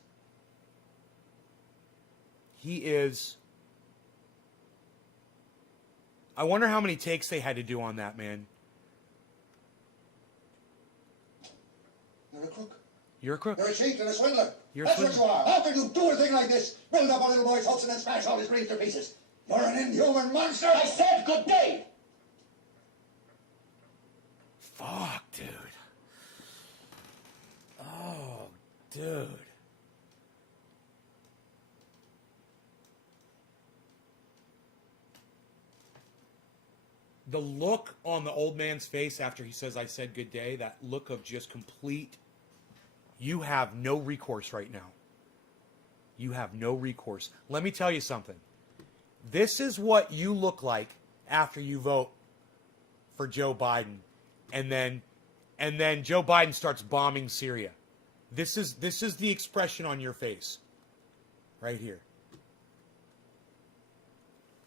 He is... I wonder how many takes they had to do on that, man. You're a crook. You're a crook. You're a cheat and a swindler. That's swindler. what you are. How can you do a thing like this? Build up a little boy's hopes and then smash all his dreams to pieces. You're an inhuman monster. I said good day. Fuck, dude. Oh, dude. The look on the old man's face after he says, I said good day, that look of just complete, you have no recourse right now. You have no recourse. Let me tell you something. This is what you look like after you vote for Joe Biden. And then Joe Biden starts bombing Syria. This is the expression on your face. Right here.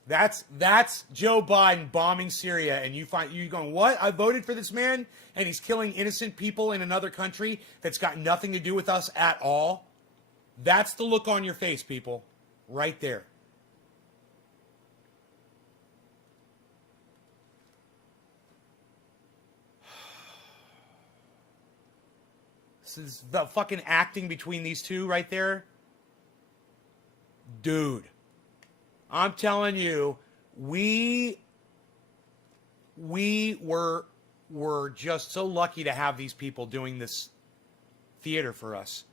That's Joe Biden bombing Syria, and you going, what? I voted for this man, and he's killing innocent people in another country that's got nothing to do with us at all. That's the look on your face, people, right there. This is the fucking acting between these two right there. Dude, I'm telling you, we were just so lucky to have these people doing this theater for us.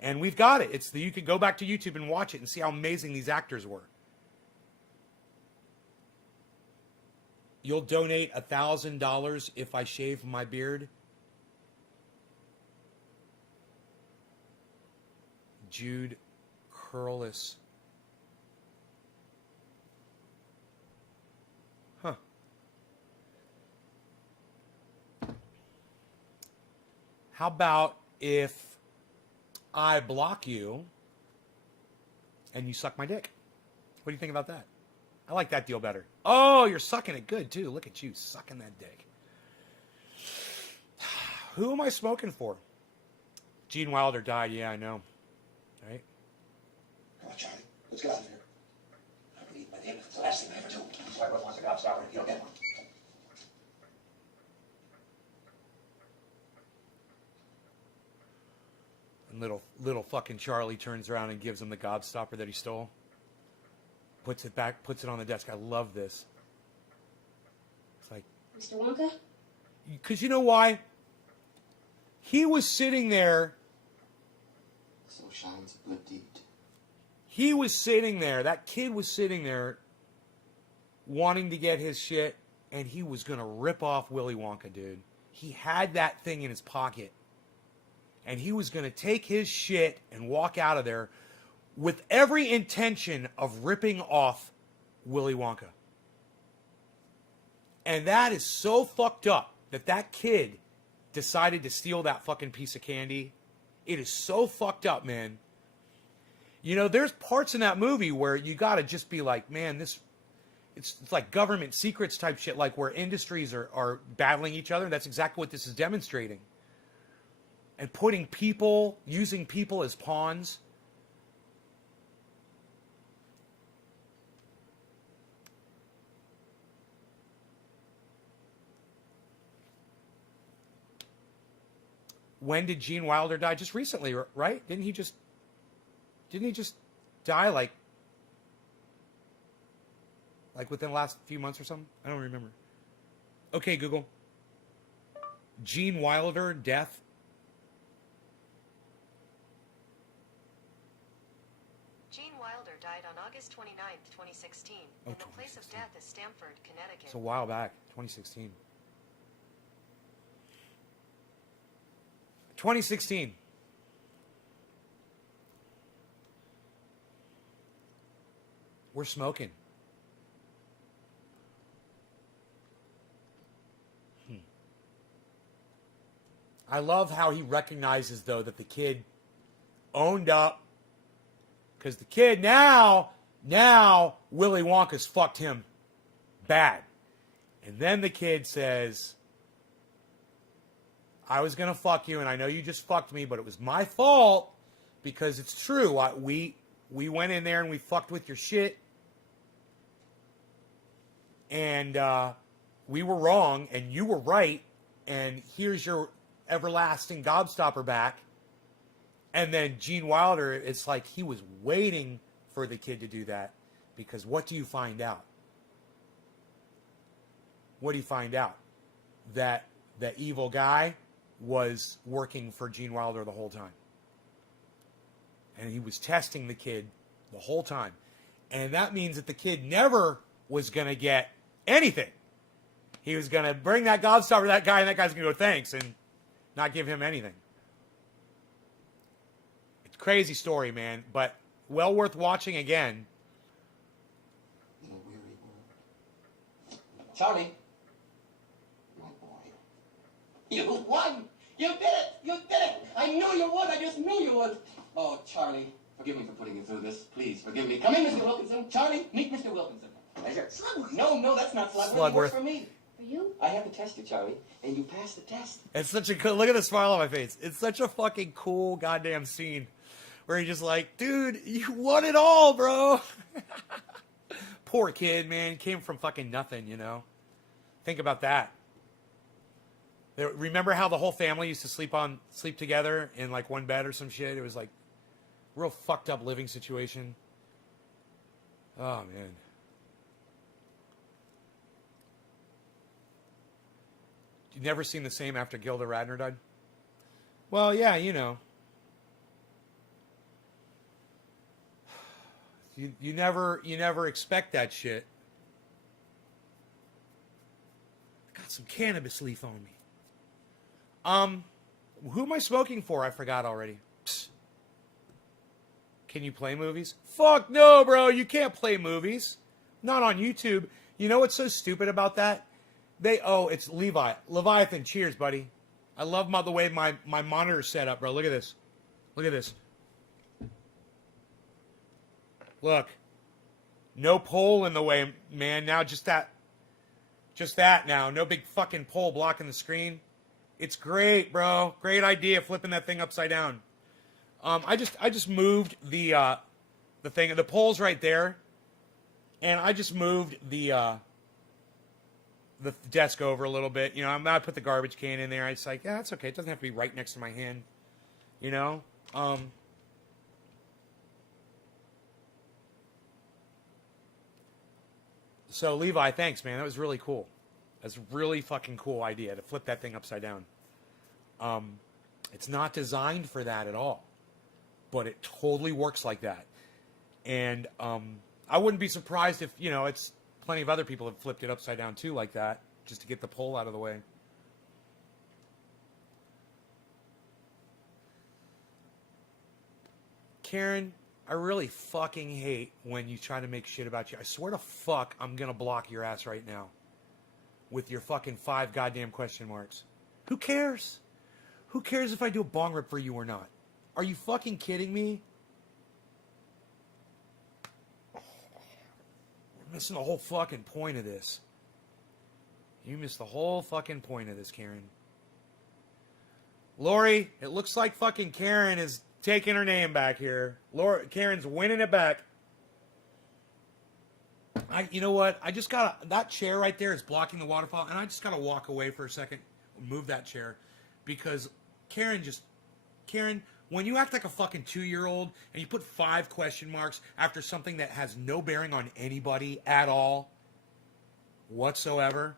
And we've got it. You could go back to YouTube and watch it and see how amazing these actors were. You'll donate $1,000 if I shave my beard? Jude Curlis. Huh. How about if I block you and you suck my dick? What do you think about that? I like that deal better. Oh, you're sucking it good, too. Look at you sucking that dick. Who am I smoking for? Gene Wilder died. Yeah, I know. Right? Come on, Charlie. Let's get out of here. I believe by the end of it's the last thing I ever do. That's why Ruth wants a gobstopper. You don't get one. And little fucking Charlie turns around and gives him the gobstopper that he stole. Puts it back, puts it on the desk. I love this. It's like, Mr. Wonka? Because you know why? He was sitting there. So shines a good deed. He was sitting there. That kid was sitting there wanting to get his shit, and he was going to rip off Willy Wonka, dude. He had that thing in his pocket, and he was going to take his shit and walk out of there with every intention of ripping off Willy Wonka. And that is so fucked up that kid decided to steal that fucking piece of candy. It is so fucked up, man. You know, there's parts in that movie where you got to just be like, man, it's like government secrets type shit, like where industries are battling each other. That's exactly what this is demonstrating. And using people as pawns. When did Gene Wilder die? Just recently, right? Didn't he just die like within the last few months or something? I don't remember. Okay, Google. Gene Wilder death. Gene Wilder died on August 29th, 2016, and the place of death is Stamford, Connecticut. It's a while back, 2016. 2016. We're smoking. I love how he recognizes, though, that the kid owned up. Because the kid now Willy Wonka's fucked him bad. And then the kid says, I was going to fuck you, and I know you just fucked me, but it was my fault because it's true. We went in there and we fucked with your shit. And we were wrong, and you were right, and here's your everlasting gobstopper back. And then Gene Wilder, it's like he was waiting for the kid to do that, because what do you find out? What do you find out? That the evil guy was working for Gene Wilder the whole time. And he was testing the kid the whole time. And that means that the kid never was going to get anything. He was going to bring that gobstopper to that guy, and that guy's going to go, thanks, and not give him anything. It's a crazy story, man, but well worth watching again. Charlie. You won! You did it! You did it! I knew you would! I just knew you would! Oh, Charlie, forgive me for putting you through this. Please, forgive me. Come in, Mr. Wilkinson. Charlie, meet Mr. Wilkinson. Here. No, that's not Slugworth. He works Slugworth. for me. For you? I have to test you, Charlie, and you passed the test. It's such a cool, look at the smile on my face. It's such a fucking cool goddamn scene where he's just like, dude, you won it all, bro. Poor kid, man. Came from fucking nothing, you know? Think about that. Remember how the whole family used to sleep together in like one bed or some shit? It was like real fucked up living situation. Oh, man. You never seen the same after Gilda Radner died? Well, yeah, you know. You never expect that shit. I got some cannabis leaf on me. Who am I smoking for? I forgot already. Psst. Can you play movies? Fuck no, bro. You can't play movies. Not on YouTube. You know what's so stupid about that? It's Levi. Leviathan, cheers, buddy. I love the way my monitor's set up, bro. Look at this. Look at this. Look. No pole in the way, man. Now just that now. No big fucking pole blocking the screen. It's great, bro. Great idea, flipping that thing upside down. I just moved the thing. The pole's right there. And I just moved the desk over a little bit. You know, I put the garbage can in there. I was like, yeah, that's okay. It doesn't have to be right next to my hand. You know? So, Levi, thanks, man. That was really cool. That's a really fucking cool idea to flip that thing upside down. It's not designed for that at all. But it totally works like that. And I wouldn't be surprised if, you know, it's plenty of other people have flipped it upside down too like that, just to get the pole out of the way. Karen, I really fucking hate when you try to make shit about you. I swear to fuck, I'm gonna block your ass right now. With your fucking 5 goddamn question marks. Who cares? Who cares if I do a bong rip for you or not? Are you fucking kidding me? You're missing the whole fucking point of this. You missed the whole fucking point of this, Karen. Lori, it looks like fucking Karen is taking her name back here. Karen's winning it back. You know what? I just gotta, that chair right there is blocking the waterfall, and I just gotta walk away for a second, move that chair, because Karen, when you act like a fucking 2-year-old and you put 5 question marks after something that has no bearing on anybody at all, whatsoever,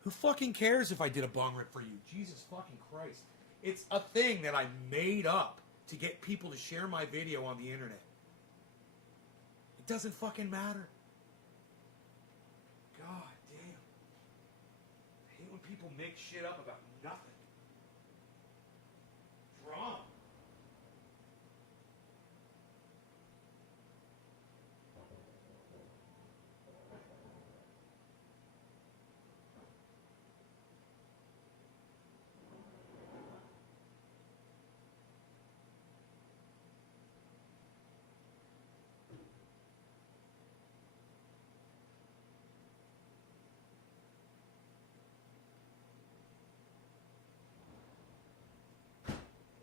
who fucking cares if I did a bong rip for you? Jesus fucking Christ. It's a thing that I made up to get people to share my video on the internet. It doesn't fucking matter. God damn. I hate when people make shit up about nothing. Wrong.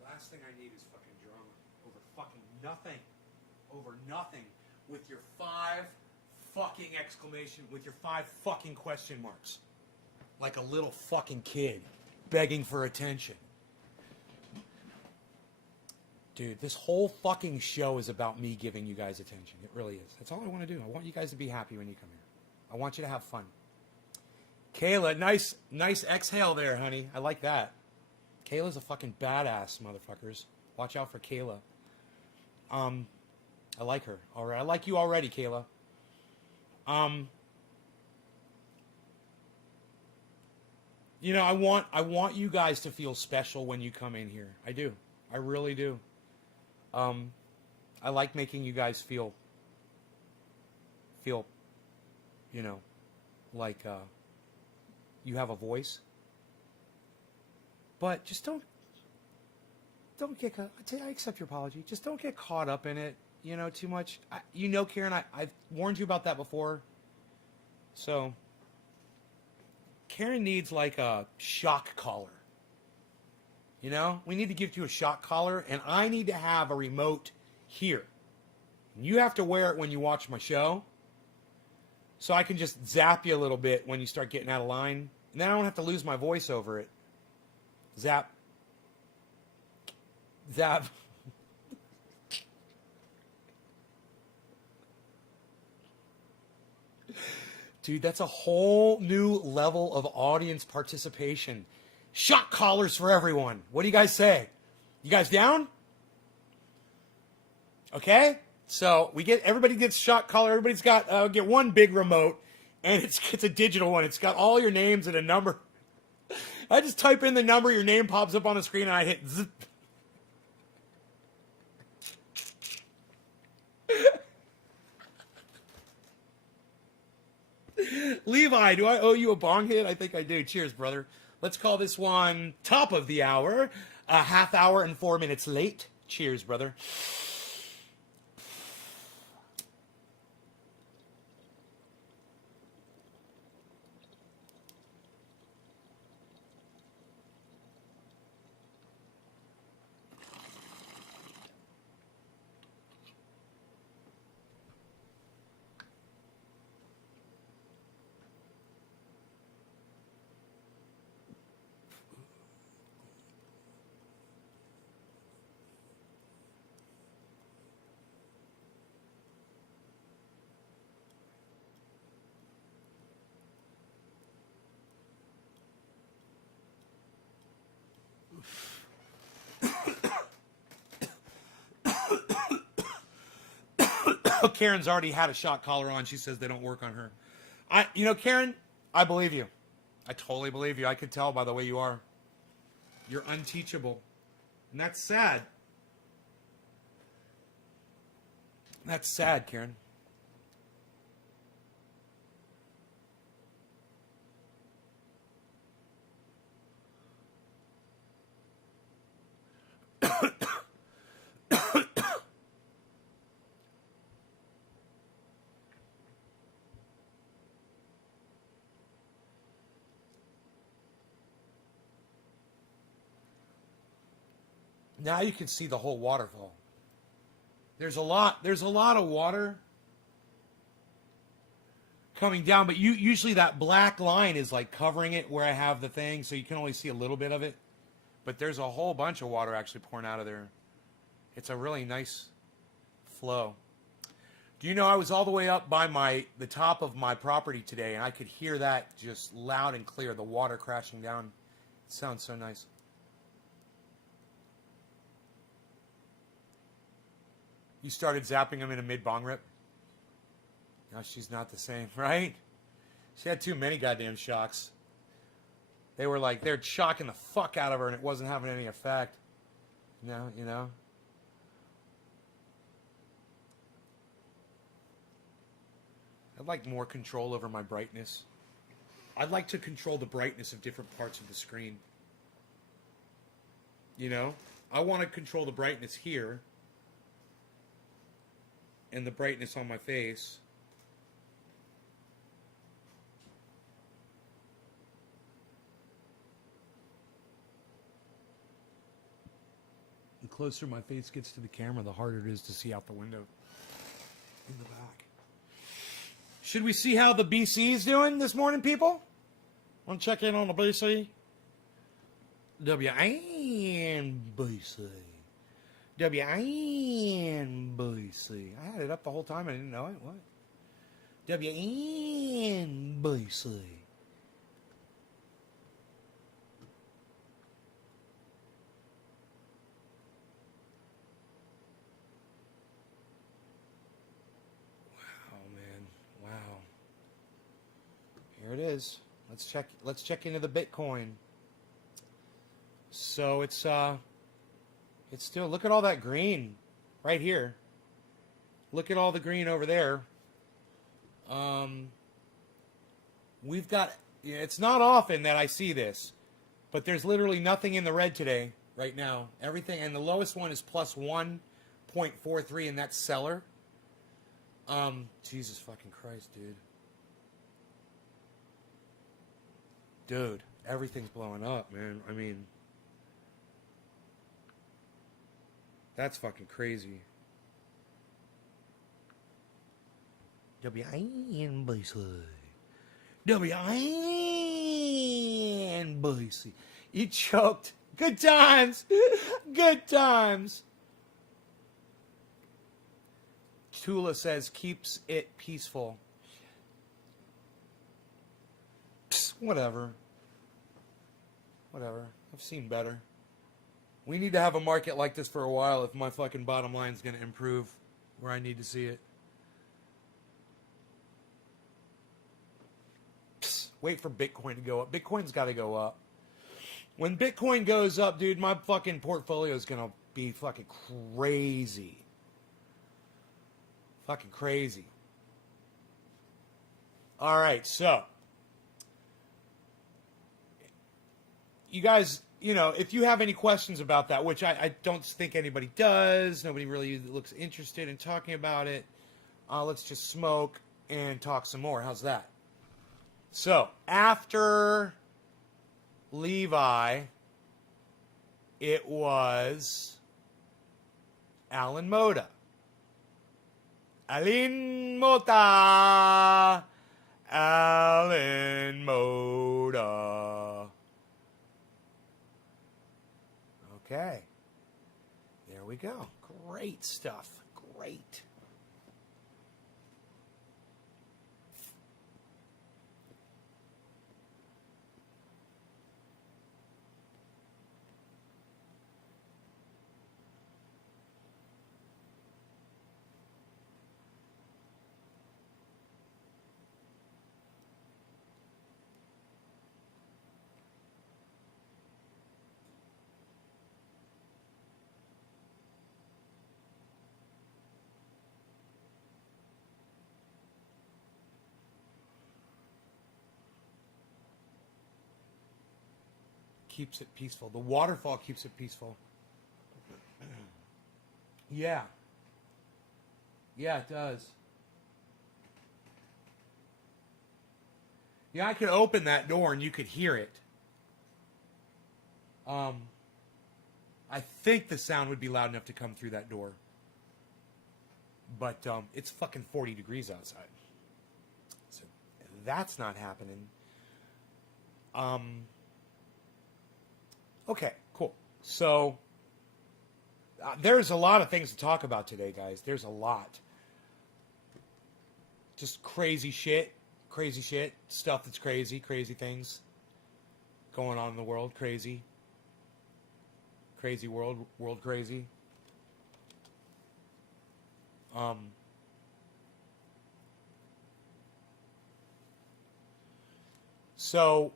Last thing I need is fucking drama over fucking nothing. Over nothing. With your 5 fucking exclamation, with your 5 fucking question marks. Like a little fucking kid begging for attention. Dude, this whole fucking show is about me giving you guys attention. It really is. That's all I want to do. I want you guys to be happy when you come here. I want you to have fun. Kayla, nice exhale there, honey. I like that. Kayla's a fucking badass, motherfuckers. Watch out for Kayla. I like her. All right, I like you already, Kayla. You know, I want you guys to feel special when you come in here. I do. I really do. I like making you guys feel, you know, like you have a voice. But just don't get, I accept your apology. Just don't get caught up in it. too much. Karen, I've warned you about that before. So, Karen needs like a shock collar. We need to give you a shock collar, and I need to have a remote here. You have to wear it when you watch my show, so I can just zap you a little bit when you start getting out of line, and then I don't have to lose my voice over it. Zap. Zap. Dude, that's a whole new level of audience participation. Shock collars for everyone. What do you guys say? You guys down? Okay? So everybody gets shock collar. Everybody's got get one big remote, and it's a digital one. It's got all your names and a number. I just type in the number, your name pops up on the screen, and I hit zip. Levi, do I owe you a bong hit? I think I do. Cheers, brother. Let's call this one top of the hour. A half hour and 4 minutes late. Cheers, brother. Karen's already had a shock collar on. She says they don't work on her. Karen, I believe you. I totally believe you. I could tell by the way you are. You're unteachable. And that's sad. That's sad, Karen. Now you can see the whole waterfall. There's a lot of water coming down, but usually that black line is like covering it where I have the thing, so you can only see a little bit of it. But there's a whole bunch of water actually pouring out of there. It's a really nice flow. Do you know I was all the way up by the top of my property today, and I could hear that just loud and clear, the water crashing down. It sounds so nice. You started zapping him in a mid-bong rip? No, she's not the same, right? She had too many goddamn shocks. They're shocking the fuck out of her, and it wasn't having any effect. You know? I'd like more control over my brightness. I'd like to control the brightness of different parts of the screen. I want to control the brightness here. And the brightness on my face. The closer my face gets to the camera, the harder it is to see out the window in the back. Should we see how the BC is doing this morning, people? Want to check in on the BC? WNBC. WNBC. I had it up the whole time. I didn't know it. What? WNBC. Wow, man. Wow. Here it is. Let's check into the Bitcoin. So it's still, look at all that green right here. Look at all the green over there. We've got, it's not often that I see this, but there's literally nothing in the red today, right now. Everything, and the lowest one is +1, 0.43 in that seller. Jesus fucking Christ, dude. Dude, everything's blowing up, man. I mean, that's fucking crazy. WINBC. WINBC. You choked. Good times. Good times. Tula says, keeps it peaceful. Psst, whatever. Whatever. I've seen better. We need to have a market like this for a while if my fucking bottom line is going to improve where I need to see it. Psst, wait for Bitcoin to go up. Bitcoin's got to go up. When Bitcoin goes up, dude, my fucking portfolio is going to be fucking crazy. Fucking crazy. All right, so you guys, you know, if you have any questions about that, which I don't think anybody does, nobody really looks interested in talking about it, let's just smoke and talk some more. How's that? So, after Levi, it was Alan Moda. Alan Moda. Alan Moda. Okay. There we go. Great stuff. Great. Keeps it peaceful. The waterfall keeps it peaceful. Yeah. Yeah, it does. Yeah, I could open that door and you could hear it. I think the sound would be loud enough to come through that door. But it's fucking 40 degrees outside. So that's not happening. Okay, cool. So, there's a lot of things to talk about today, guys. There's a lot. Just crazy shit. Stuff that's crazy things going on in the world. Crazy world crazy. So,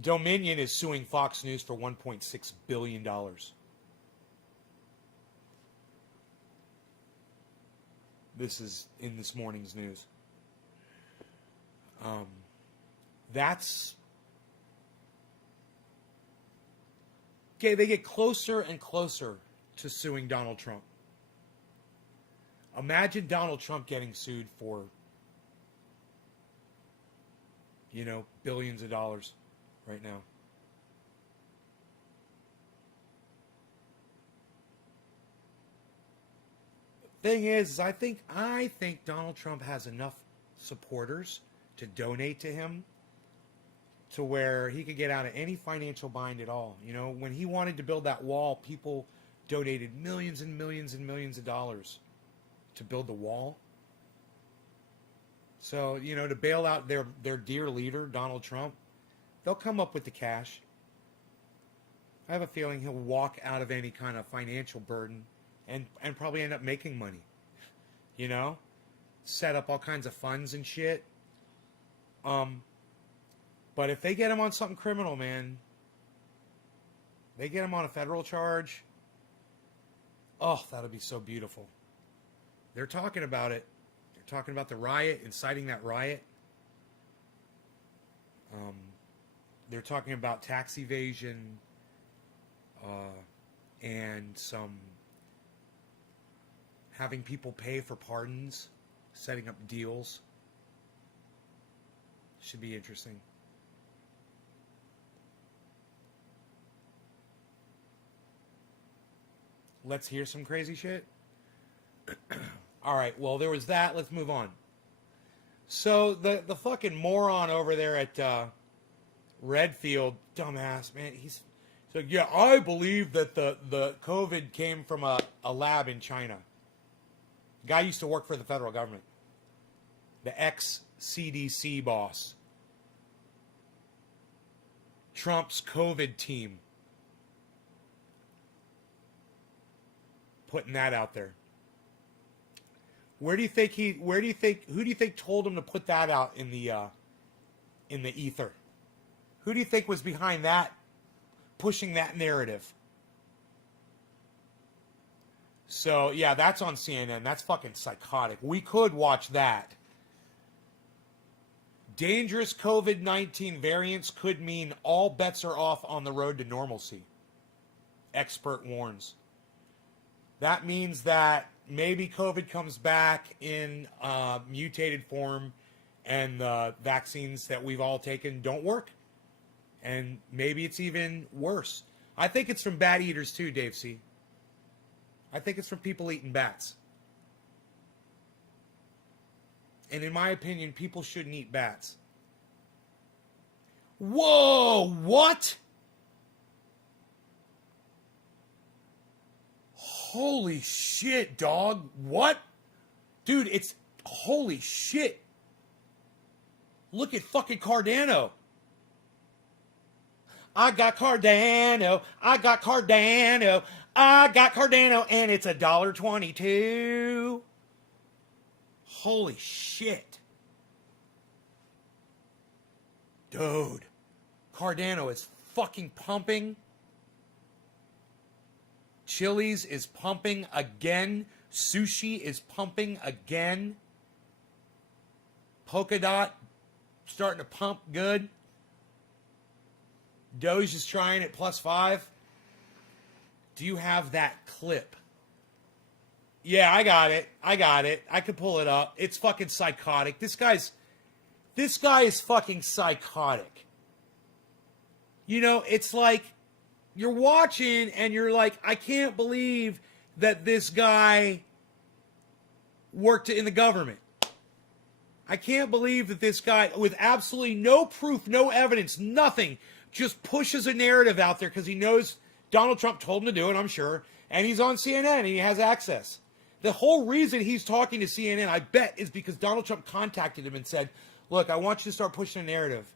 Dominion is suing Fox News for $1.6 billion. This is in this morning's news. That's... Okay, they get closer and closer to suing Donald Trump. Imagine Donald Trump getting sued for, you know, billions of dollars right now. Thing is I think Donald Trump has enough supporters to donate to him to where he could get out of any financial bind at all. You know, when he wanted to build that wall, people donated millions and millions and millions of dollars to build the wall. So, you know, to bail out their dear leader, Donald Trump, they'll come up with the cash. I have a feeling he'll walk out of any kind of financial burden and probably end up making money. You know? Set up all kinds of funds and shit. But if they get him on something criminal, man, they get him on a federal charge, oh, that'll be so beautiful. They're talking about it. They're talking about the riot, inciting that riot. They're talking about tax evasion, and some having people pay for pardons, setting up deals. Should be interesting. Let's hear some crazy shit. All right, well, there was that. Let's move on. So the fucking moron over there at Redfield, dumbass, man, he's so, yeah, I believe that the COVID came from a lab in China. Guy used to work for the federal government. The ex-CDC boss. Trump's COVID team. Putting that out there. Who do you think told him to put that out in the ether? Who do you think was behind that, pushing that narrative? So, yeah, that's on CNN. That's fucking psychotic. We could watch that. Dangerous COVID-19 variants could mean all bets are off on the road to normalcy. Expert warns. That means that maybe COVID comes back in mutated form and the vaccines that we've all taken don't work. And maybe it's even worse. I think it's from bat eaters too, Dave C. I think it's from people eating bats. And in my opinion, people shouldn't eat bats. Whoa, what? Holy shit, dog. What? Dude, it's holy shit. Look at fucking Cardano. I got Cardano, and it's $1.22. Holy shit. Dude, Cardano is fucking pumping. Chili's is pumping again. Sushi is pumping again. Polkadot starting to pump good. Doge is trying at +5. Do you have that clip? Yeah, I got it. I could pull it up. It's fucking psychotic. This guy is fucking psychotic. You know, it's like you're watching and you're like, I can't believe that this guy worked in the government. I can't believe that this guy, with absolutely no proof, no evidence, nothing, just pushes a narrative out there because he knows Donald Trump told him to do it, I'm sure, and he's on CNN and he has access. The whole reason he's talking to CNN, I bet, is because Donald Trump contacted him and said, look, I want you to start pushing a narrative.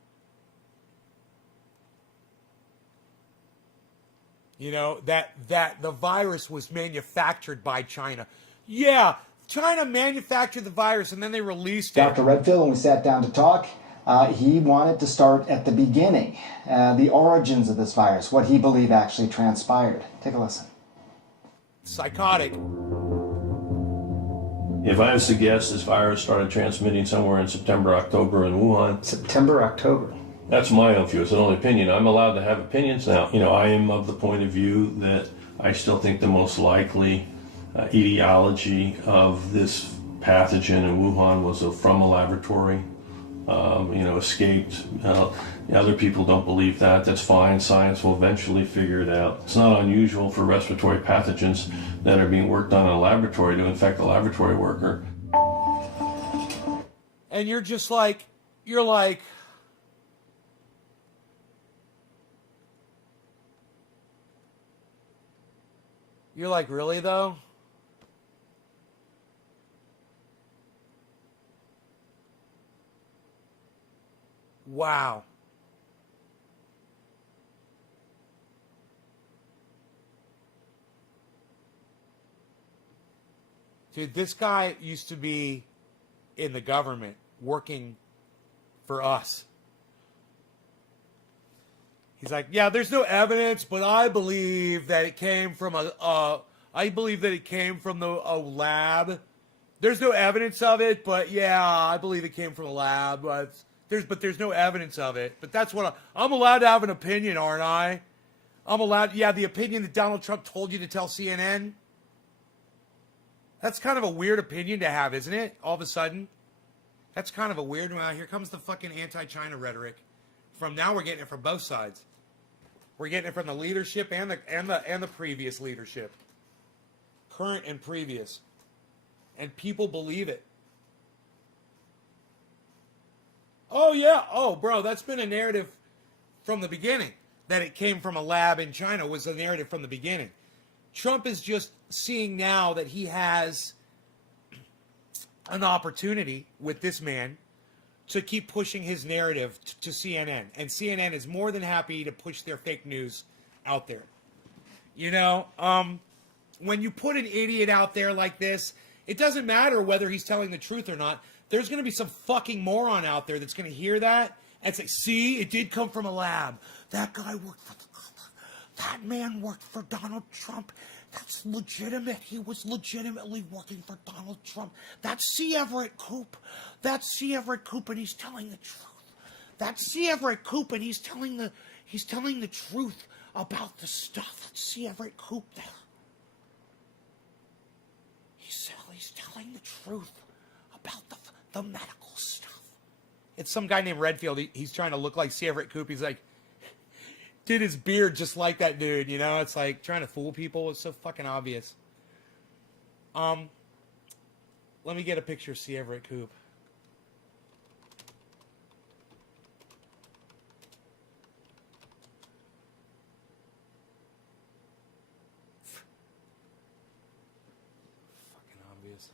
You know, that the virus was manufactured by China. Yeah, China manufactured the virus and then they released it. Dr. Redfield, when we sat down to talk, he wanted to start at the beginning, the origins of this virus, what he believed actually transpired. Take a listen. Psychotic. If I was to guess, this virus started transmitting somewhere in September, October in Wuhan. September, October. That's my own view. It's an own opinion. I'm allowed to have opinions now. You know, I am of the point of view that I still think the most likely etiology of this pathogen in Wuhan was from a laboratory. Escaped. Other people don't believe that. That's fine. Science will eventually figure it out. It's not unusual for respiratory pathogens that are being worked on in a laboratory to infect a laboratory worker. And you're just like, you're like, really though? Wow. Dude, this guy used to be in the government working for us. He's like, yeah, there's no evidence, but I believe that it came from a lab. There's no evidence of it, but yeah, I believe it came from a lab. But there's no evidence of it. But that's what I'm allowed to have an opinion, aren't I? I'm allowed, yeah, the opinion that Donald Trump told you to tell CNN. That's kind of a weird opinion to have, isn't it? All of a sudden. That's kind of a weird one. Here comes the fucking anti-China rhetoric. Now we're getting it from both sides. We're getting it from the leadership and the previous leadership. Current and previous. And people believe it. Oh, yeah. Oh, bro, that's been a narrative from the beginning. That it came from a lab in China was a narrative from the beginning. Trump is just seeing now that he has an opportunity with this man to keep pushing his narrative to CNN. And CNN is more than happy to push their fake news out there. You know, when you put an idiot out there like this, it doesn't matter whether he's telling the truth or not. There's going to be some fucking moron out there that's going to hear that and say, see, it did come from a lab. That guy worked for the government. That man worked for Donald Trump. That's legitimate. He was legitimately working for Donald Trump. That's C. Everett Koop. That's C. Everett Koop, and he's telling the truth. That's C. Everett Koop, and he's telling the truth about the stuff. That's C. Everett Koop there. He's telling the truth about the medical stuff. It's some guy named Redfield. He's trying to look like C. Everett Koop. He's like, did his beard just like that dude, you know? It's like trying to fool people. It's so fucking obvious. Let me get a picture of C. Everett Koop. Fucking obvious.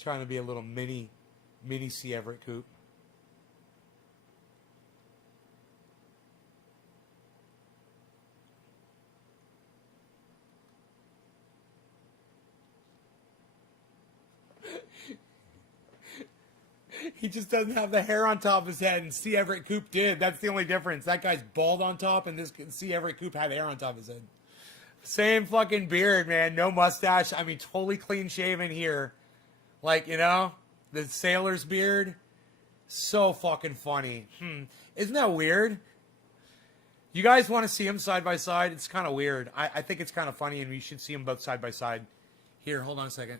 Trying to be a little mini C. Everett Koop. He just doesn't have the hair on top of his head, and C. Everett Koop did. That's the only difference. That guy's bald on top, and this C. Everett Koop had hair on top of his head. Same fucking beard, man. No mustache. I mean, totally clean shaven here. Like, you know, the sailor's beard. So fucking funny. Isn't that weird? You guys want to see them side by side? It's kind of weird. I think it's kind of funny, and we should see them both side by side. Here, hold on a second.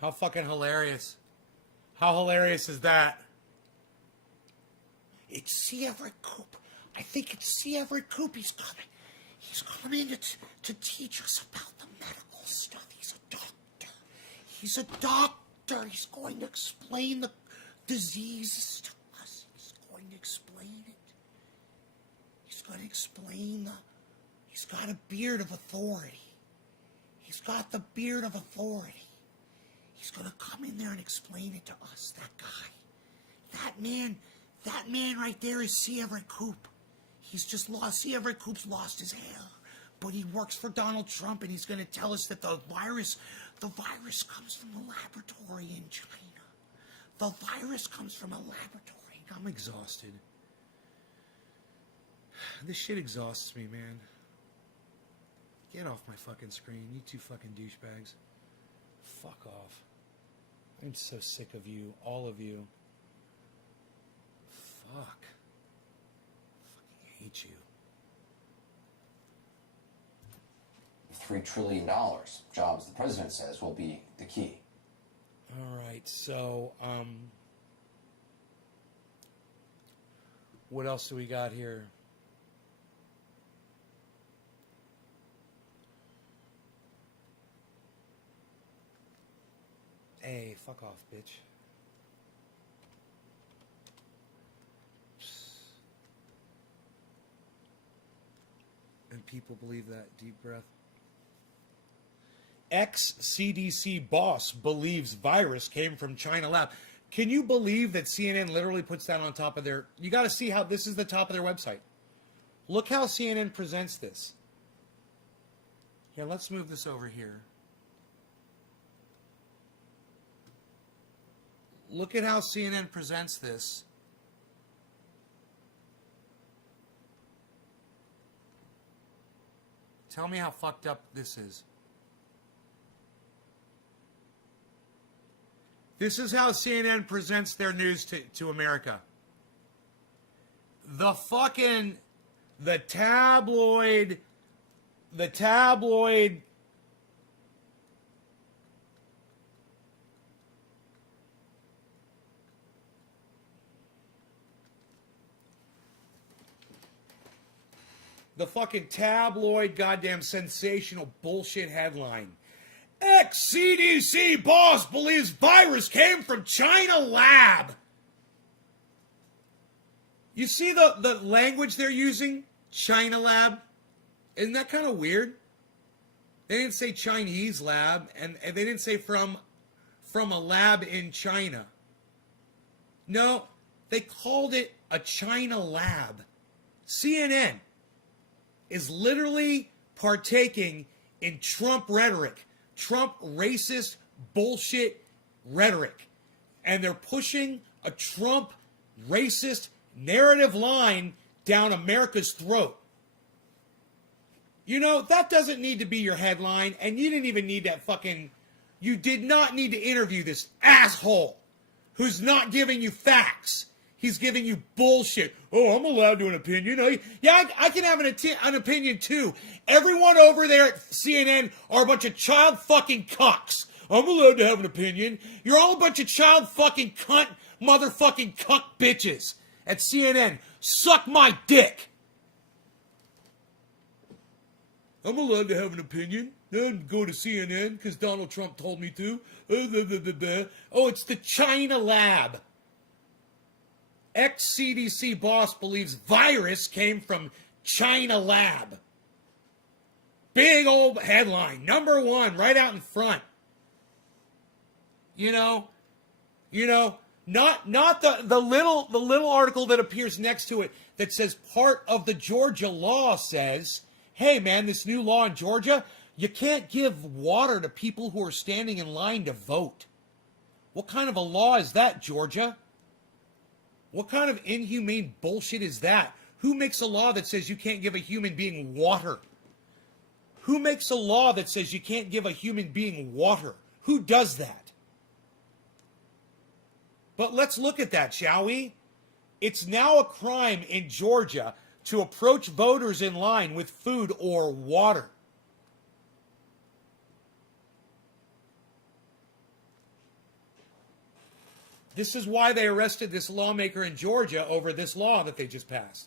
How fucking hilarious. How hilarious is that? It's C. Everett Koop. I think it's C. Everett Koop. He's coming. He's coming to teach us about the medical stuff. He's a doctor. He's a doctor. He's going to explain the diseases to us. He's going to explain it. He's going to explain He's got a beard of authority. He's got the beard of authority. He's going to come in there and explain it to us, that guy. That man right there is C. Everett Koop. He's just lost, C. Everett Koop's lost his hair. But he works for Donald Trump, and he's going to tell us that the virus comes from a laboratory in China. The virus comes from a laboratory. I'm exhausted. This shit exhausts me, man. Get off my fucking screen, you two fucking douchebags. Fuck off. I'm so sick of you, all of you. Fuck. Fucking hate you. $3 trillion. Jobs, the president says, will be the key. All right, so, what else do we got here? Hey, fuck off, bitch. And people believe that. Deep breath. Ex-CDC boss believes virus came from China lab. Can you believe that CNN literally puts that on top of their... You got to see how this is the top of their website. Look how CNN presents this. Yeah, let's move this over here. Look at how CNN presents this. Tell me how fucked up this is. This is how CNN presents their news to America. The tabloid fucking tabloid goddamn sensational bullshit headline. Ex-CDC boss believes virus came from China lab. You see the language they're using? China lab? Isn't that kind of weird? They didn't say Chinese lab, and they didn't say from a lab in China. No, they called it a China lab. CNN is literally partaking in Trump rhetoric, Trump racist bullshit rhetoric. And they're pushing a Trump racist narrative line down America's throat. You know, that doesn't need to be your headline, and you didn't even need that fucking... You did not need to interview this asshole who's not giving you facts. He's giving you bullshit. Oh, I'm allowed to have an opinion. Yeah, I can have an opinion too. Everyone over there at CNN are a bunch of child fucking cucks. I'm allowed to have an opinion. You're all a bunch of child fucking cunt motherfucking cuck bitches at CNN. Suck my dick. I'm allowed to have an opinion. And go to CNN because Donald Trump told me to. Oh, it's the China lab. Ex-CDC boss believes virus came from China lab. Big old headline. Number one, right out in front. Not the little article that appears next to it that says part of the Georgia law says, hey man, this new law in Georgia, you can't give water to people who are standing in line to vote. What kind of a law is that, Georgia? What kind of inhumane bullshit is that? Who makes a law that says you can't give a human being water? Who makes a law that says you can't give a human being water? Who does that? But let's look at that, shall we? It's now a crime in Georgia to approach voters in line with food or water. This is why they arrested this lawmaker in Georgia over this law that they just passed.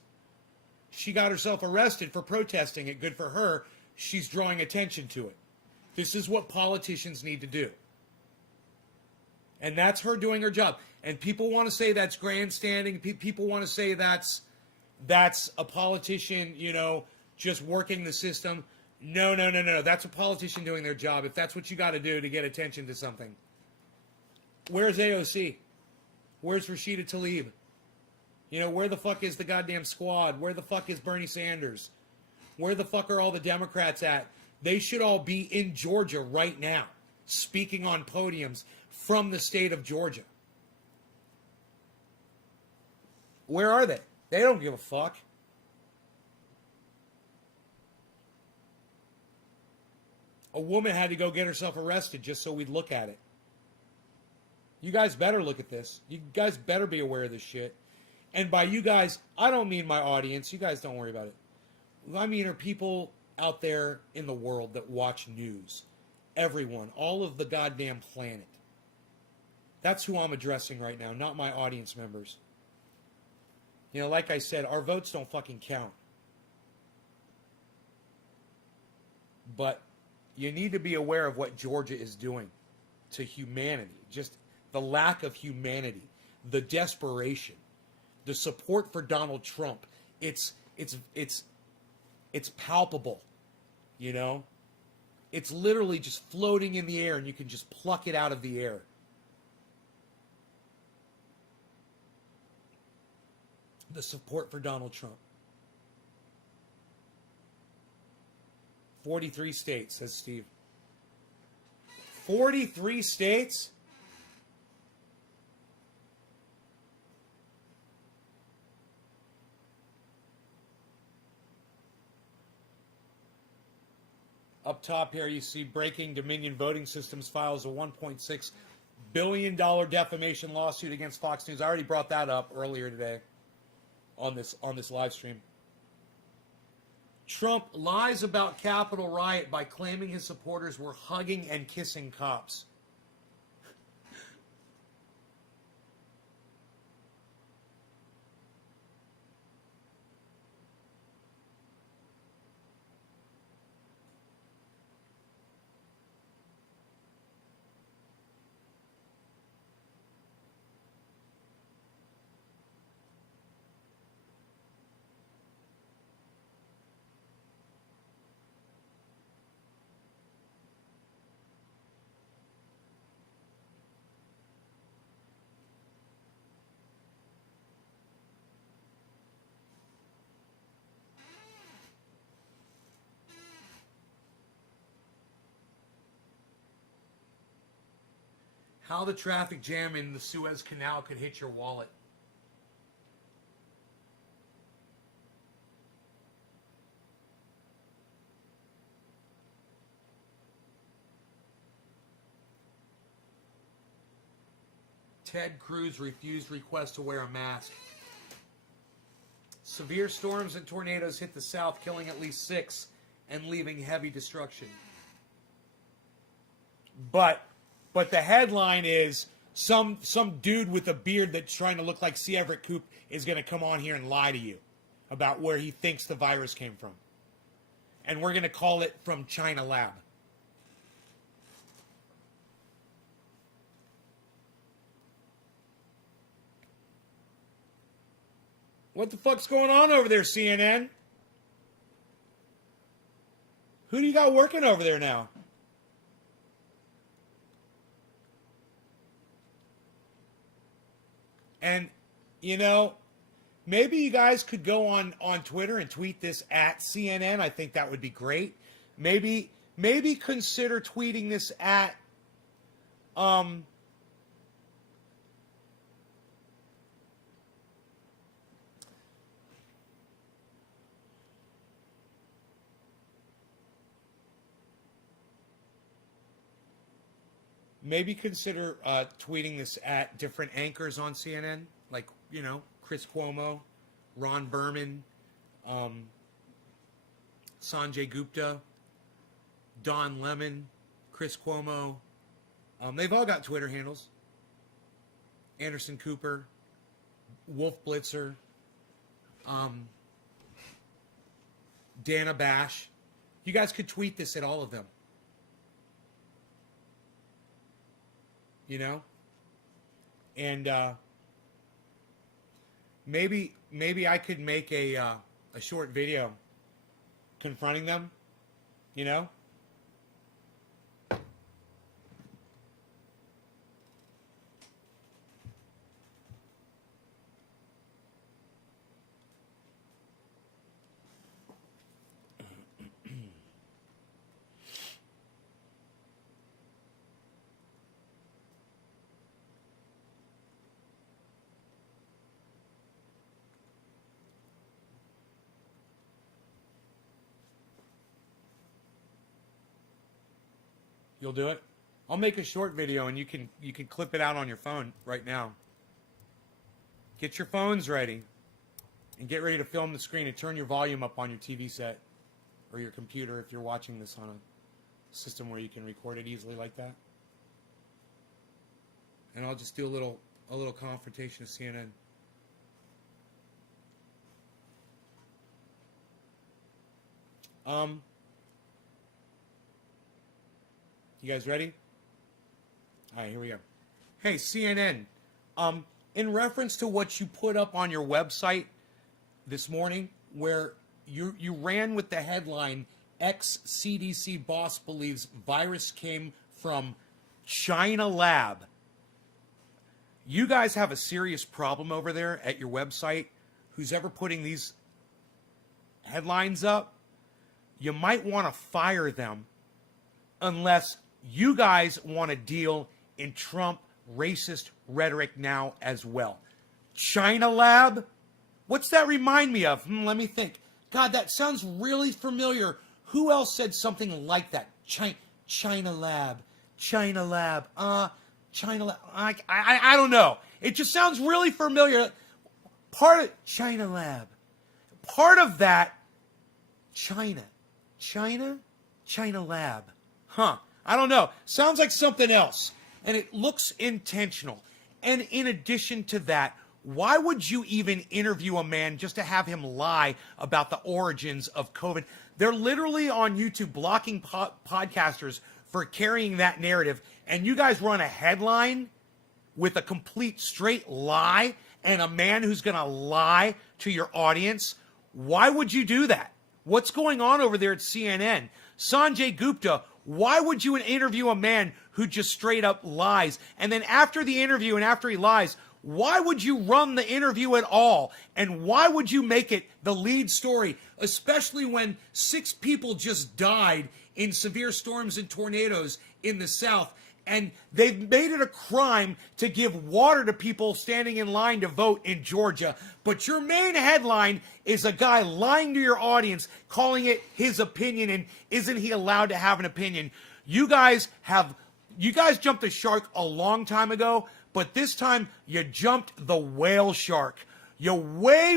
She got herself arrested for protesting it. Good for her. She's drawing attention to it. This is what politicians need to do. And that's her doing her job. And people want to say that's grandstanding. People want to say that's a politician, just working the system. No. That's a politician doing their job. If that's what you got to do to get attention to something. Where's AOC? Where's Rashida Tlaib? Where the fuck is the goddamn squad? Where the fuck is Bernie Sanders? Where the fuck are all the Democrats at? They should all be in Georgia right now, speaking on podiums from the state of Georgia. Where are they? They don't give a fuck. A woman had to go get herself arrested just so we'd look at it. You guys better look at this. You guys better be aware of this shit. And by you guys, I don't mean my audience. You guys don't worry about it. I mean are people out there in the world that watch news. Everyone. All of the goddamn planet. That's who I'm addressing right now, not my audience members. Like I said, our votes don't fucking count. But you need to be aware of what Georgia is doing to humanity. Just the lack of humanity, the desperation, the support for Donald Trump. It's palpable, It's literally just floating in the air and you can just pluck it out of the air. the support for Donald Trump. 43 states, says Steve. 43 states? Up top here, you see Breaking Dominion Voting Systems files a $1.6 billion defamation lawsuit against Fox News. I already brought that up earlier today on this live stream. Trump lies about Capitol riot by claiming his supporters were hugging and kissing cops. How the traffic jam in the Suez Canal could hit your wallet. Ted Cruz refused request to wear a mask. Severe storms and tornadoes hit the South, killing at least 6 and leaving heavy destruction. But the headline is some dude with a beard that's trying to look like C. Everett Koop is going to come on here and lie to you about where he thinks the virus came from. And we're going to call it from China Lab. What the fuck's going on over there, CNN? Who do you got working over there now? And, you know, maybe you guys could go on Twitter and tweet this at CNN. I think that would be great. Maybe consider tweeting this at maybe consider tweeting this at different anchors on CNN, like, you know, Chris Cuomo, Ron Berman, Sanjay Gupta, Don Lemon, Chris Cuomo. They've all got Twitter handles. Anderson Cooper, Wolf Blitzer, Dana Bash. You guys could tweet this at all of them. You know? And maybe I could make a short video confronting them, you know? You'll do it? I'll make a short video and you can clip it out on your phone right now. Get your phones ready and get ready to film the screen and turn your volume up on your TV set or your computer if you're watching this on a system where you can record it easily like that. And I'll just do a little confrontation of CNN. You guys ready? All right, here we go. Hey, CNN, in reference to what you put up on your website this morning, where you ran with the headline, ex-CDC boss believes virus came from China Lab. You guys have a serious problem over there at your website who's ever putting these headlines up, you might want to fire them unless you guys want to deal in Trump racist rhetoric now as well. China Lab? What's that remind me of? Let me think. God, that sounds really familiar. Who else said something like that? China Lab. China Lab. China Lab. I don't know. It just sounds really familiar. Part of China Lab. Part of that, China Lab. Huh. I don't know. Sounds like something else. And it looks intentional. And in addition to that, why would you even interview a man just to have him lie about the origins of COVID? They're literally on YouTube blocking podcasters for carrying that narrative. And you guys run a headline with a complete straight lie and a man who's going to lie to your audience. Why would you do that? What's going on over there at CNN? Sanjay Gupta, why would you interview a man who just straight up lies? And then after the interview and after he lies, why would you run the interview at all? And why would you make it the lead story, especially when 6 people just died in severe storms and tornadoes in the South? And they've made it a crime to give water to people standing in line to vote in Georgia. But your main headline is a guy lying to your audience, calling it his opinion, and isn't he allowed to have an opinion? You guys jumped the shark a long time ago, but this time you jumped the whale shark. You way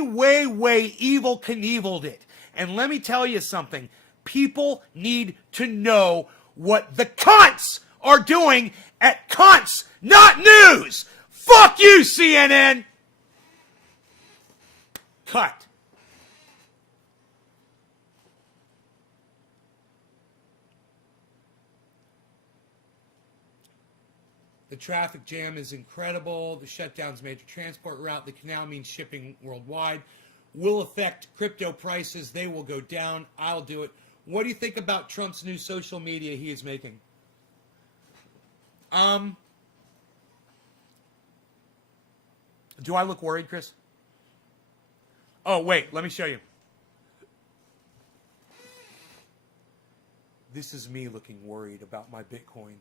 evil Knieveled it. And let me tell you something. People need to know what the cunts are doing at Cunts Not News. Fuck you, CNN. Cut. The traffic jam is incredible. The shutdown's major transport route. The canal means shipping worldwide. Will affect crypto prices. They will go down. I'll do it. What do you think about Trump's new social media he is making? Do I look worried, Chris? Oh, wait, let me show you. This is me looking worried about my Bitcoin.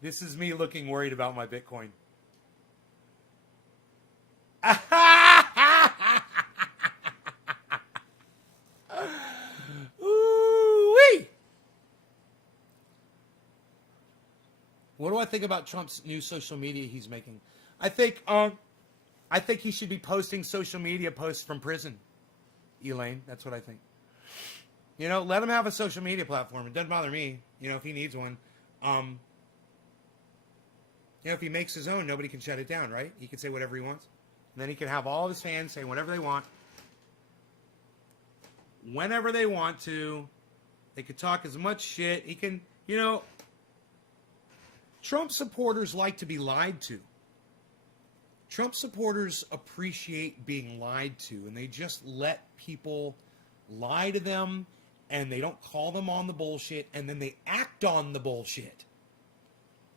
This is me looking worried about my Bitcoin. Ooh-wee. What do I think about Trump's new social media he's making? I think he should be posting social media posts from prison. Elaine, that's what I think. You know, let him have a social media platform. It doesn't bother me, you know, if he needs one. You know, if he makes his own, nobody can shut it down, right? He can say whatever he wants. And then he can have all of his fans say whatever they want. Whenever they want to. They could talk as much shit. He can, you know, Trump supporters like to be lied to. Trump supporters appreciate being lied to, and they just let people lie to them, and they don't call them on the bullshit, and then they act on the bullshit.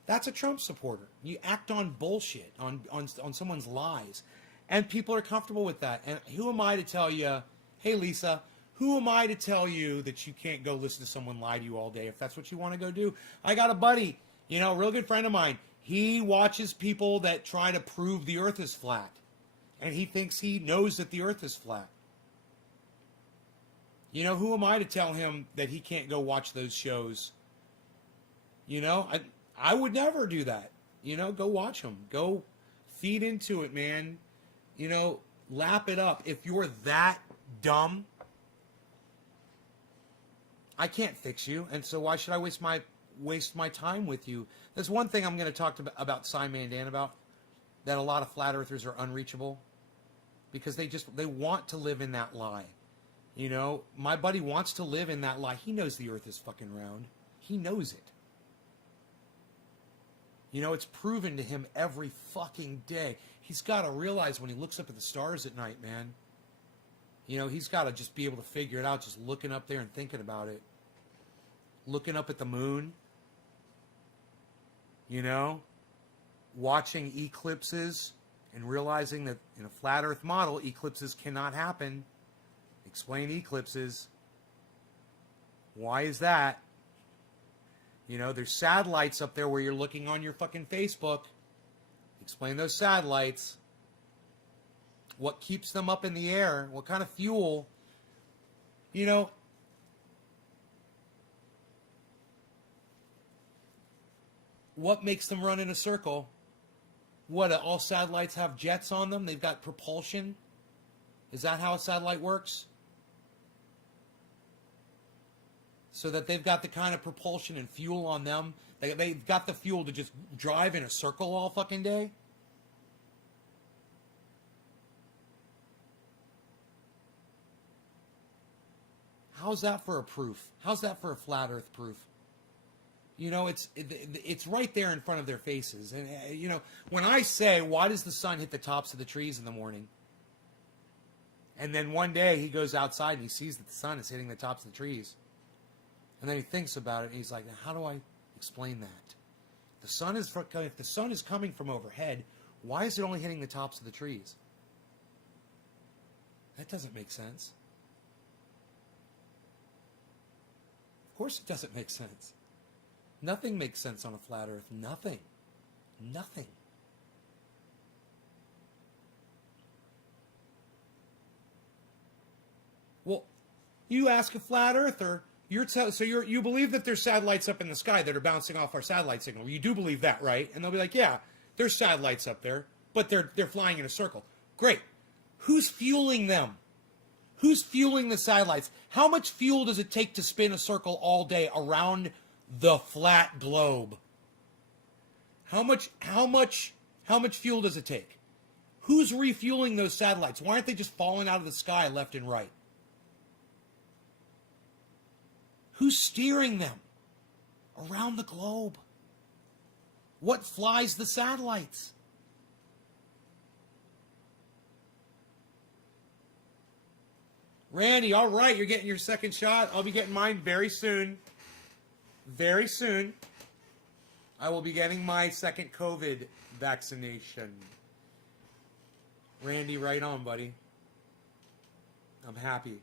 That's a Trump supporter. You act on bullshit, on someone's lies, and people are comfortable with that. And who am I to tell you, hey, Lisa, who am I to tell you that you can't go listen to someone lie to you all day if that's what you want to go do? I got a buddy, you know, a real good friend of mine. He watches people that try to prove the earth is flat. And he thinks he knows that the earth is flat. You know, who am I to tell him that he can't go watch those shows? You know, I would never do that. You know, go watch them. Go feed into it, man. You know, lap it up. If you're that dumb, I can't fix you. And so why should I waste my time with you? There's one thing I'm going to talk about Simon Dan about, that a lot of flat earthers are unreachable because they want to live in that lie. You know, my buddy wants to live in that lie. He knows the earth is fucking round. He knows it. You know, it's proven to him every fucking day. He's got to realize when he looks up at the stars at night, man, you know, he's got to just be able to figure it out just looking up there and thinking about it. Looking up at the moon. You know? watching eclipses and realizing that in a flat Earth model, eclipses cannot happen. Explain eclipses. Why is that? You know, there's satellites up there where you're looking on your fucking Facebook. Explain those satellites. What keeps them up in the air? What kind of fuel? You know, what makes them run in a circle? What, all satellites have jets on them? They've got propulsion? Is that how a satellite works? So that they've got the kind of propulsion and fuel on them. They've got the fuel to just drive in a circle all fucking day? How's that for a proof? How's that for a flat Earth proof? You know, it's right there in front of their faces. And, you know, when I say, why does the sun hit the tops of the trees in the morning? And then one day he goes outside and he sees that the sun is hitting the tops of the trees. And then he thinks about it and he's like, how do I explain that? If the sun is coming from overhead, why is it only hitting the tops of the trees? That doesn't make sense. Of course it doesn't make sense. Nothing makes sense on a flat Earth. Nothing. Nothing. Well, you ask a flat Earther, you believe that there's satellites up in the sky that are bouncing off our satellite signal. You do believe that, right? And they'll be like, yeah, there's satellites up there, but they're flying in a circle. Great. Who's fueling them? Who's fueling the satellites? How much fuel does it take to spin a circle all day around the flat globe? How much fuel does it take? Who's refueling those satellites? Why aren't they just falling out of the sky left and right? Who's steering them around the globe? What flies the satellites? Randy, all right, you're getting your second shot. I'll be getting mine very soon. Very soon. I will be getting my second COVID vaccination. Randy, right on, buddy. I'm happy.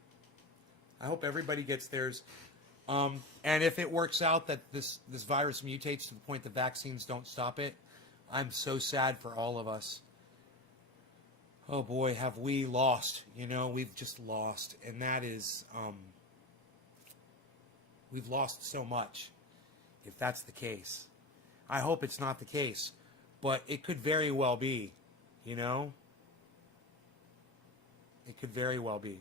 I hope everybody gets theirs. And if it works out that this virus mutates to the point the vaccines don't stop it, I'm so sad for all of us. Oh boy, have we lost. You know, we've just lost. And that is, we've lost so much, if that's the case. I hope it's not the case, but it could very well be, you know? It could very well be.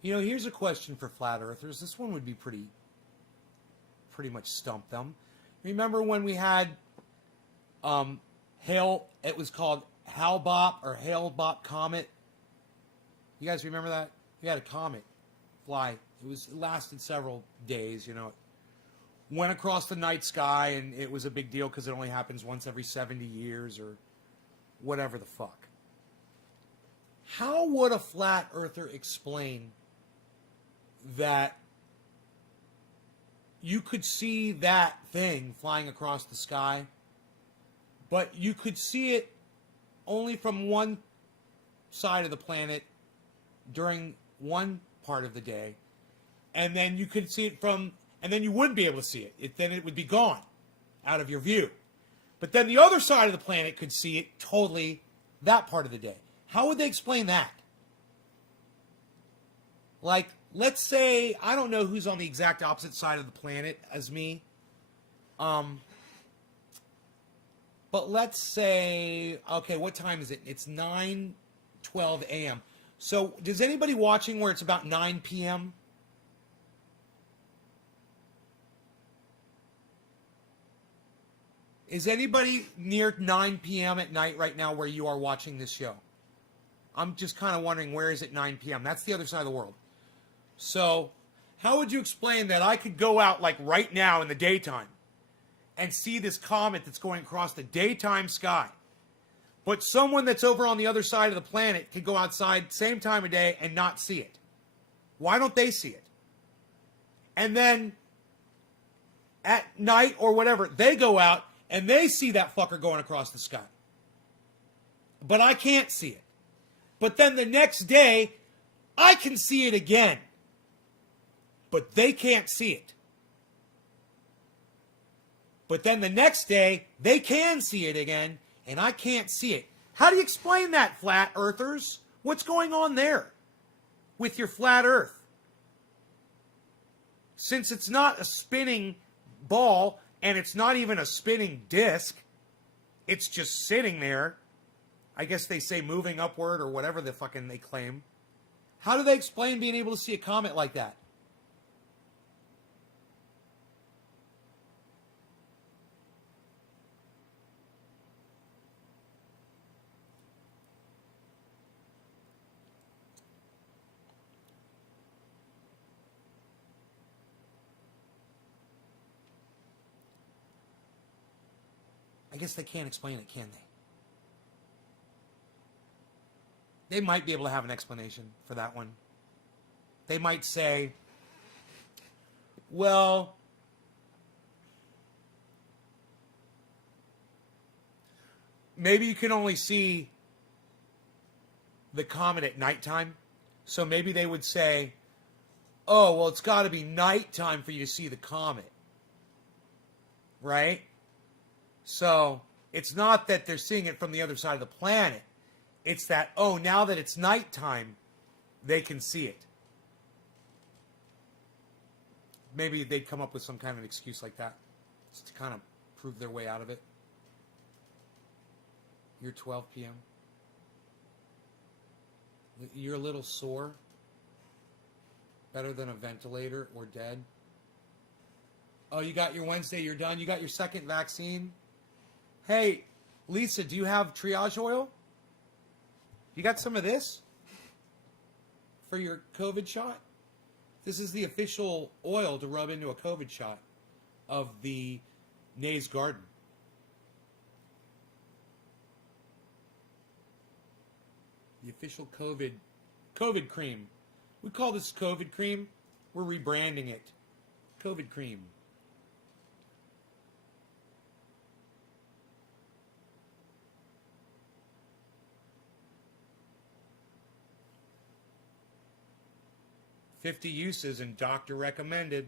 You know, here's a question for flat earthers. This one would be pretty much stump them. Remember when we had it was called Hale-Bopp or Hale-Bopp Comet? You guys remember that? We had a comet fly. It lasted several days, you know. It went across the night sky, and it was a big deal because it only happens once every 70 years or whatever the fuck. How would a flat earther explain that you could see that thing flying across the sky, but you could see it only from one side of the planet during one part of the day, and then you could see it and then you wouldn't be able to see it. Then it would be gone out of your view. But then the other side of the planet could see it totally that part of the day. How would they explain that? Like, let's say, I don't know who's on the exact opposite side of the planet as me. But let's say, okay, what time is it? It's 9:12 a.m. So, does anybody watching where it's about 9 p.m.? Is anybody near 9 p.m. at night right now where you are watching this show? I'm just kind of wondering, where is it 9 p.m.? That's the other side of the world. So, how would you explain that I could go out like right now in the daytime and see this comet that's going across the daytime sky, but someone that's over on the other side of the planet could go outside same time of day and not see it? Why don't they see it? And then at night or whatever, they go out and they see that fucker going across the sky. But I can't see it. But then the next day, I can see it again. But they can't see it. But then the next day, they can see it again, and I can't see it. How do you explain that, flat earthers? What's going on there with your flat earth? Since it's not a spinning ball, and it's not even a spinning disc, it's just sitting there. I guess they say moving upward or whatever the fucking they claim. How do they explain being able to see a comet like that? I guess they can't explain it, can they? They might be able to have an explanation for that one. They might say, well, maybe you can only see the comet at nighttime. So maybe they would say, oh, well, it's got to be nighttime for you to see the comet. Right? So it's not that they're seeing it from the other side of the planet. It's that, oh, now that it's nighttime, they can see it. Maybe they'd come up with some kind of excuse like that, just to kind of prove their way out of it. You're 12 p.m. You're a little sore. Better than a ventilator or dead. Oh, you got your Wednesday, you're done. You got your second vaccine. Hey, Lisa, do you have triage oil? You got some of this for your COVID shot? This is the official oil to rub into a COVID shot of the Nays Garden. The official COVID cream. We call this COVID cream. We're rebranding it. COVID cream. $50 uses and doctor recommended.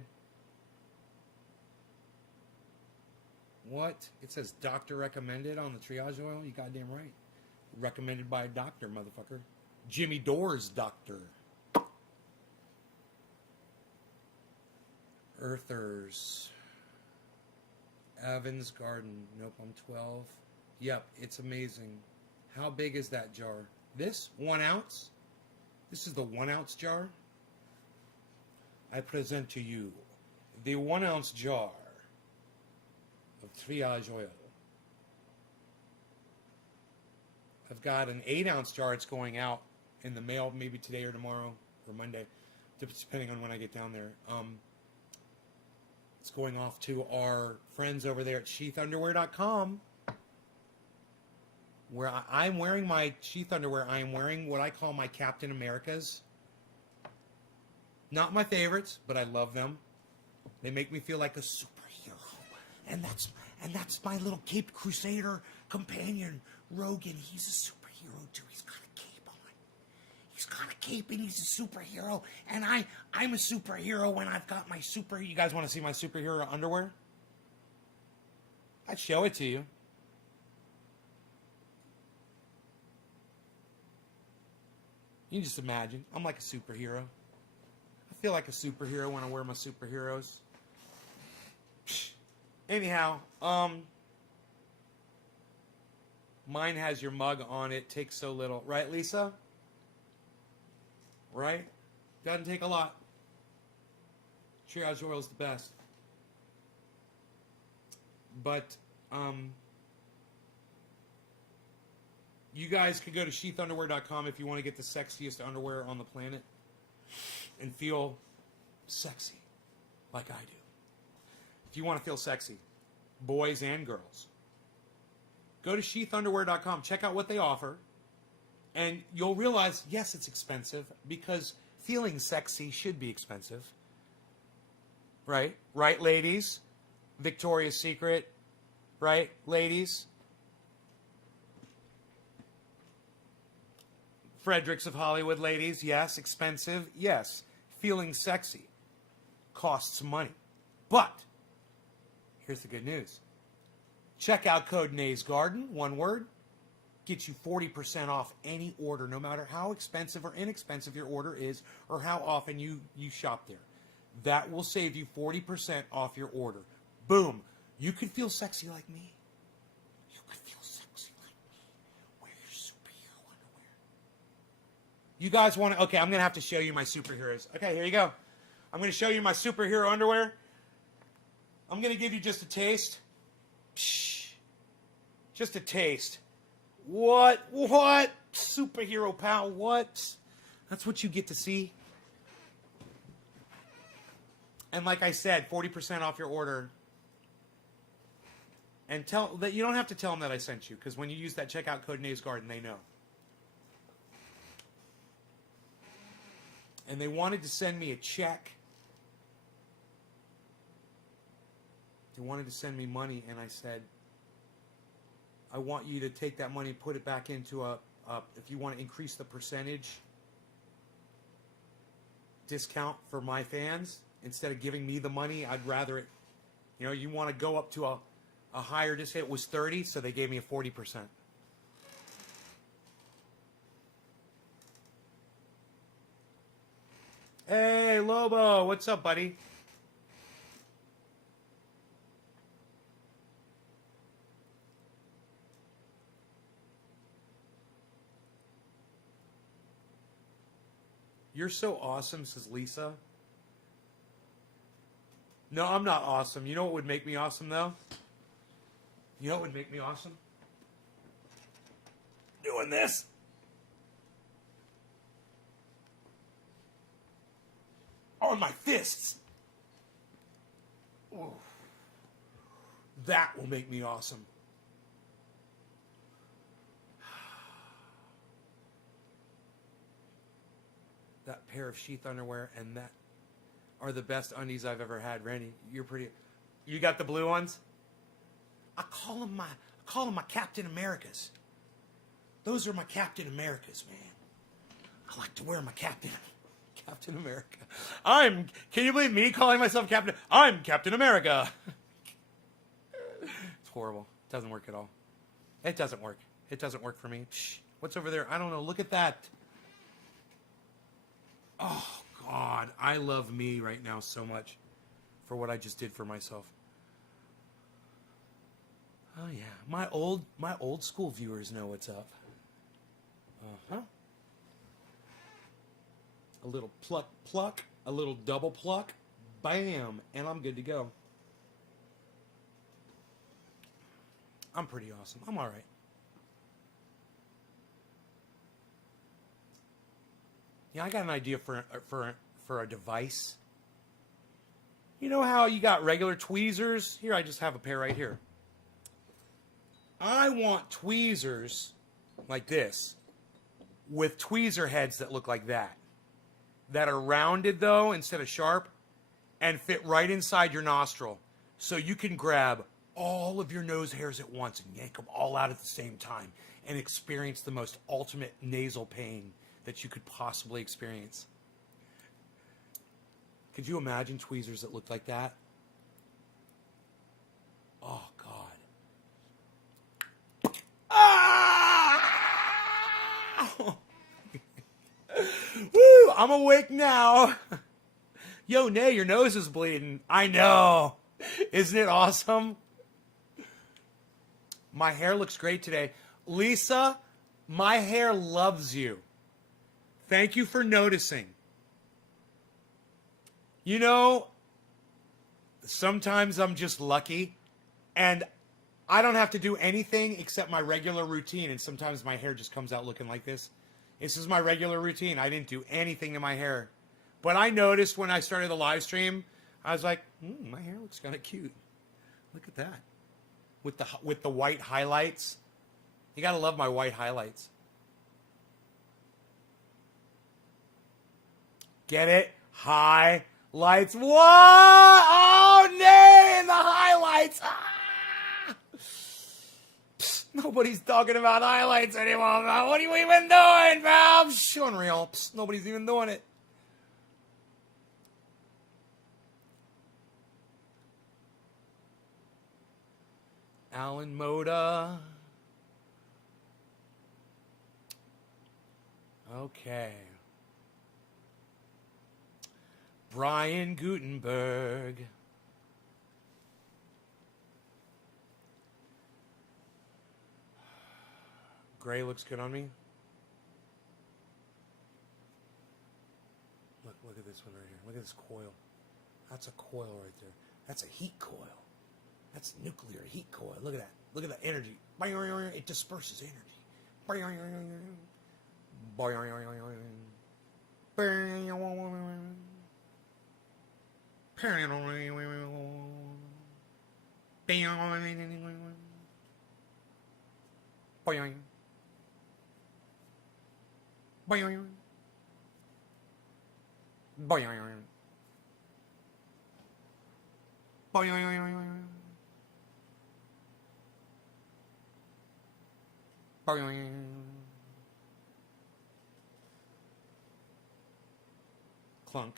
What? It says doctor recommended on the triage oil? You goddamn right. Recommended by a doctor, motherfucker. Jimmy Dore's doctor. Earthers. Evans Garden. Nope, I'm 12. Yep, it's amazing. How big is that jar? This? 1 ounce? This is the 1 ounce jar? I present to you the 1 ounce jar of triage oil. I've got an 8 ounce jar. It's going out in the mail maybe today or tomorrow or Monday, depending on when I get down there. It's going off to our friends over there at sheathunderwear.com, where I'm wearing my sheath underwear. I am wearing what I call my Captain Americas. Not my favorites, but I love them. They make me feel like a superhero. And that's my little caped crusader companion, Rogan. He's a superhero too. He's got a cape on. He's got a cape and he's a superhero. And I'm a superhero when I've got my super... You guys want to see my superhero underwear? I'd show it to you. You can just imagine. I'm like a superhero. I feel like a superhero when I wear my superheroes. Anyhow, mine has your mug on it. Takes so little. Right, Lisa? Right? Doesn't take a lot. Triage oil is the best. But You guys can go to sheathunderwear.com if you want to get the sexiest underwear on the planet and feel sexy like I do. If you want to feel sexy, boys and girls, go to sheathunderwear.com. Check out what they offer. And you'll realize, yes, it's expensive because feeling sexy should be expensive. Right? Right, ladies? Victoria's Secret. Right, ladies? Fredericks of Hollywood, ladies. Yes, expensive. Yes. Feeling sexy costs money. But here's the good news. Check out code Nays Garden, one word. Get you 40% off any order, no matter how expensive or inexpensive your order is or how often you shop there. That will save you 40% off your order. Boom. You could feel sexy like me. You could feel sexy like me. Wear your superhero underwear. You guys want to... Okay, I'm going to have to show you my superheroes. Okay, here you go. I'm going to show you my superhero underwear. I'm going to give you just a taste. Psh, just a taste. What? Superhero pal, what? That's what you get to see. And like I said, 40% off your order. And tell that you don't have to tell them that I sent you, because when you use that checkout code Nays Garden, they know. And they wanted to send me a check. They wanted to send me money, and I said, I want you to take that money, put it back into if you want to increase the percentage discount for my fans, instead of giving me the money, I'd rather it, you want to go up to a higher discount. It was 30, so they gave me a 40%. Hey, Lobo, what's up, buddy? You're so awesome, says Lisa. No, I'm not awesome. You know what would make me awesome, though? You know what would make me awesome? Doing this. On my fists. Ooh. That will make me awesome. That pair of sheath underwear and that are the best undies I've ever had. Randy, you're pretty... You got the blue ones? I call them my Captain Americas. Those are my Captain Americas, man. I like to wear my Captain America. Can you believe me calling myself Captain? I'm Captain America. It's horrible. It doesn't work at all. It doesn't work. It doesn't work for me. Psh, what's over there? I don't know. Look at that. Oh, God. I love me right now so much for what I just did for myself. Oh, yeah. My old school viewers know what's up. Uh-huh. A little pluck, a little double pluck, bam, and I'm good to go. I'm pretty awesome. I'm all right. Yeah, I got an idea for a device. You know how you got regular tweezers? Here, I just have a pair right here. I want tweezers like this with tweezer heads that look like that. That are rounded, though, instead of sharp, and fit right inside your nostril. So you can grab all of your nose hairs at once and yank them all out at the same time and experience the most ultimate nasal pain that you could possibly experience. Could you imagine tweezers that looked like that? Oh, God. Ah! Woo! I'm awake now. Yo, Nay, your nose is bleeding. I know. Isn't it awesome? My hair looks great today. Lisa, my hair loves you. Thank you for noticing. You know, sometimes I'm just lucky, and I don't have to do anything except my regular routine, and sometimes my hair just comes out looking like this. This is my regular routine. I didn't do anything to my hair. But I noticed when I started the live stream, I was like, my hair looks kind of cute. Look at that. With the white highlights. You got to love my white highlights. Get it? Highlights. What? Oh, nay, the highlights. Ah! Psst, nobody's talking about highlights anymore, man. What are you even doing, man? Unreal. Psst, nobody's even doing it. Alan Moda. Okay. Brian Gutenberg. Gray looks good on me. Look at this one right here. Look at this coil. That's a coil right there. That's a heat coil. That's nuclear heat coil. Look at that. Look at that energy. It disperses energy. Clunk.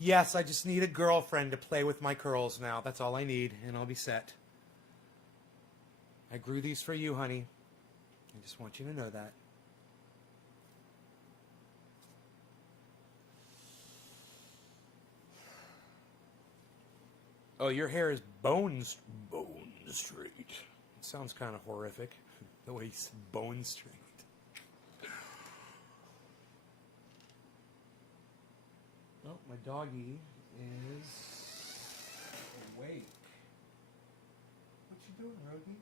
Yes, I just need a girlfriend to play with my curls now. That's all I need, and I'll be set. I grew these for you, honey. I just want you to know that. Oh, your hair is bone straight. It sounds kind of horrific, the way he's bone straight. Oh, my doggy is awake. What you doing, Rogie?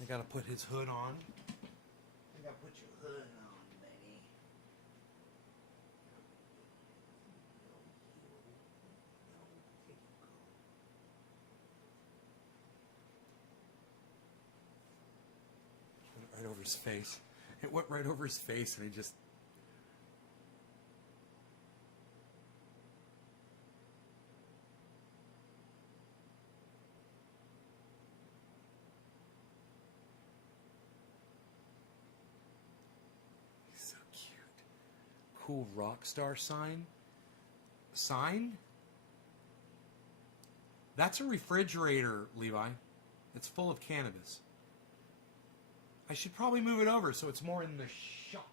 I gotta put his hood on. I gotta put your hood on, baby. Right over his face. It went right over his face, and he just. He's so cute. Cool rock star sign. Sign? That's a refrigerator, Levi. It's full of cannabis. I should probably move it over so it's more in the shot.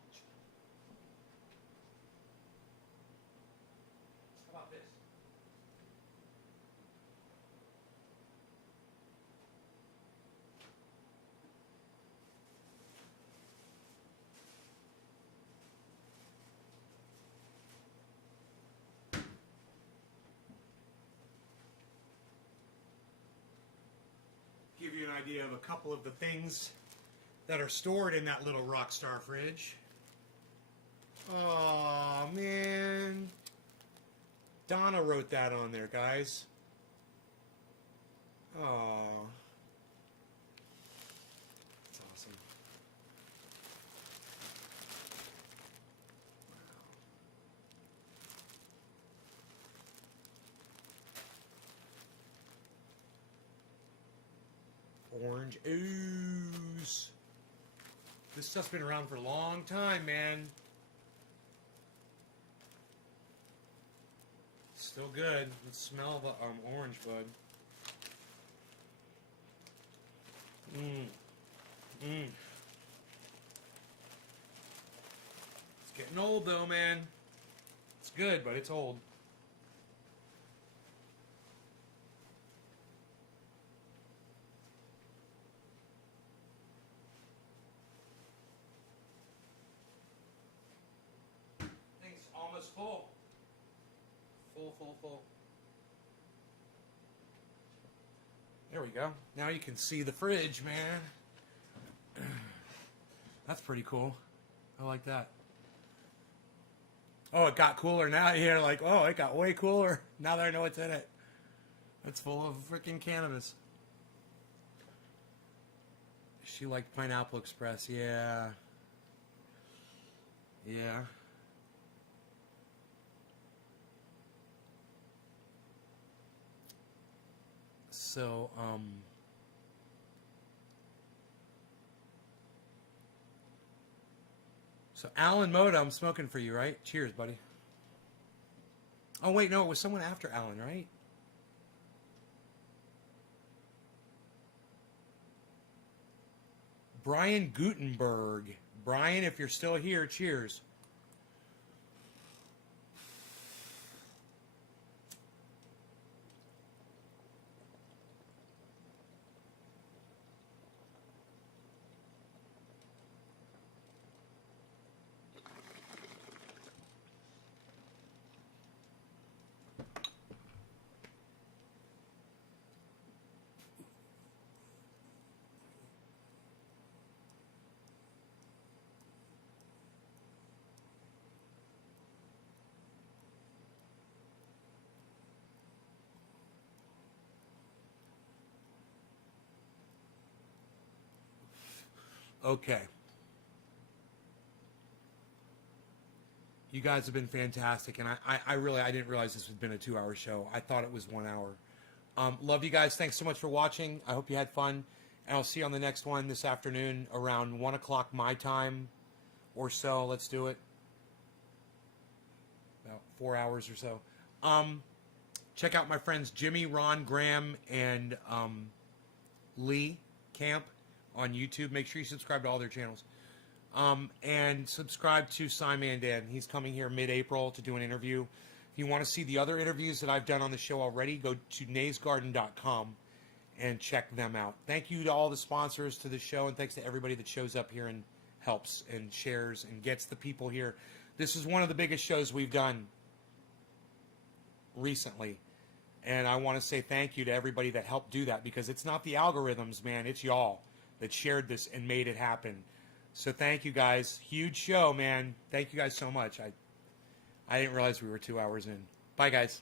How about this? Give you an idea of a couple of the things that are stored in that little Rockstar fridge. Oh man. Donna wrote that on there, guys. Oh. That's awesome. Wow. Orange ooze. This stuff's been around for a long time, man. Still good. Let's smell the orange bud. It's getting old though, man. It's good, but it's old. Thanks, full. There we go. Now you can see the fridge, man. That's pretty cool. I like that. Oh, it got cooler now. You're like, oh, it got way cooler now that I know what's in it. It's full of freaking cannabis. She liked Pineapple Express. Yeah. Yeah. So, So, Alan Moda, I'm smoking for you, right? Cheers, buddy. Oh, wait, no, it was someone after Alan, right? Brian Gutenberg. Brian, if you're still here, cheers. Okay. You guys have been fantastic, and I really didn't realize this had been a 2-hour show. I thought it was 1 hour. Love you guys. Thanks so much for watching. I hope you had fun, and I'll see you on the next one this afternoon around 1 o'clock my time or so. Let's do it. About 4 hours or so. Check out my friends Jimmy, Ron, Graham, and Lee Camp on YouTube. Make sure you subscribe to all their channels. And subscribe to Simon Dan. He's coming here mid-April to do an interview. If you want to see the other interviews that I've done on the show already, go to naysgarden.com and check them out. Thank you to all the sponsors to the show, and thanks to everybody that shows up here and helps and shares and gets the people here. This is one of the biggest shows we've done recently. And I want to say thank you to everybody that helped do that, because it's not the algorithms, man. It's y'all that shared this and made it happen. So thank you guys. Huge show, man. Thank you guys so much. I didn't realize we were 2 hours in. Bye, guys.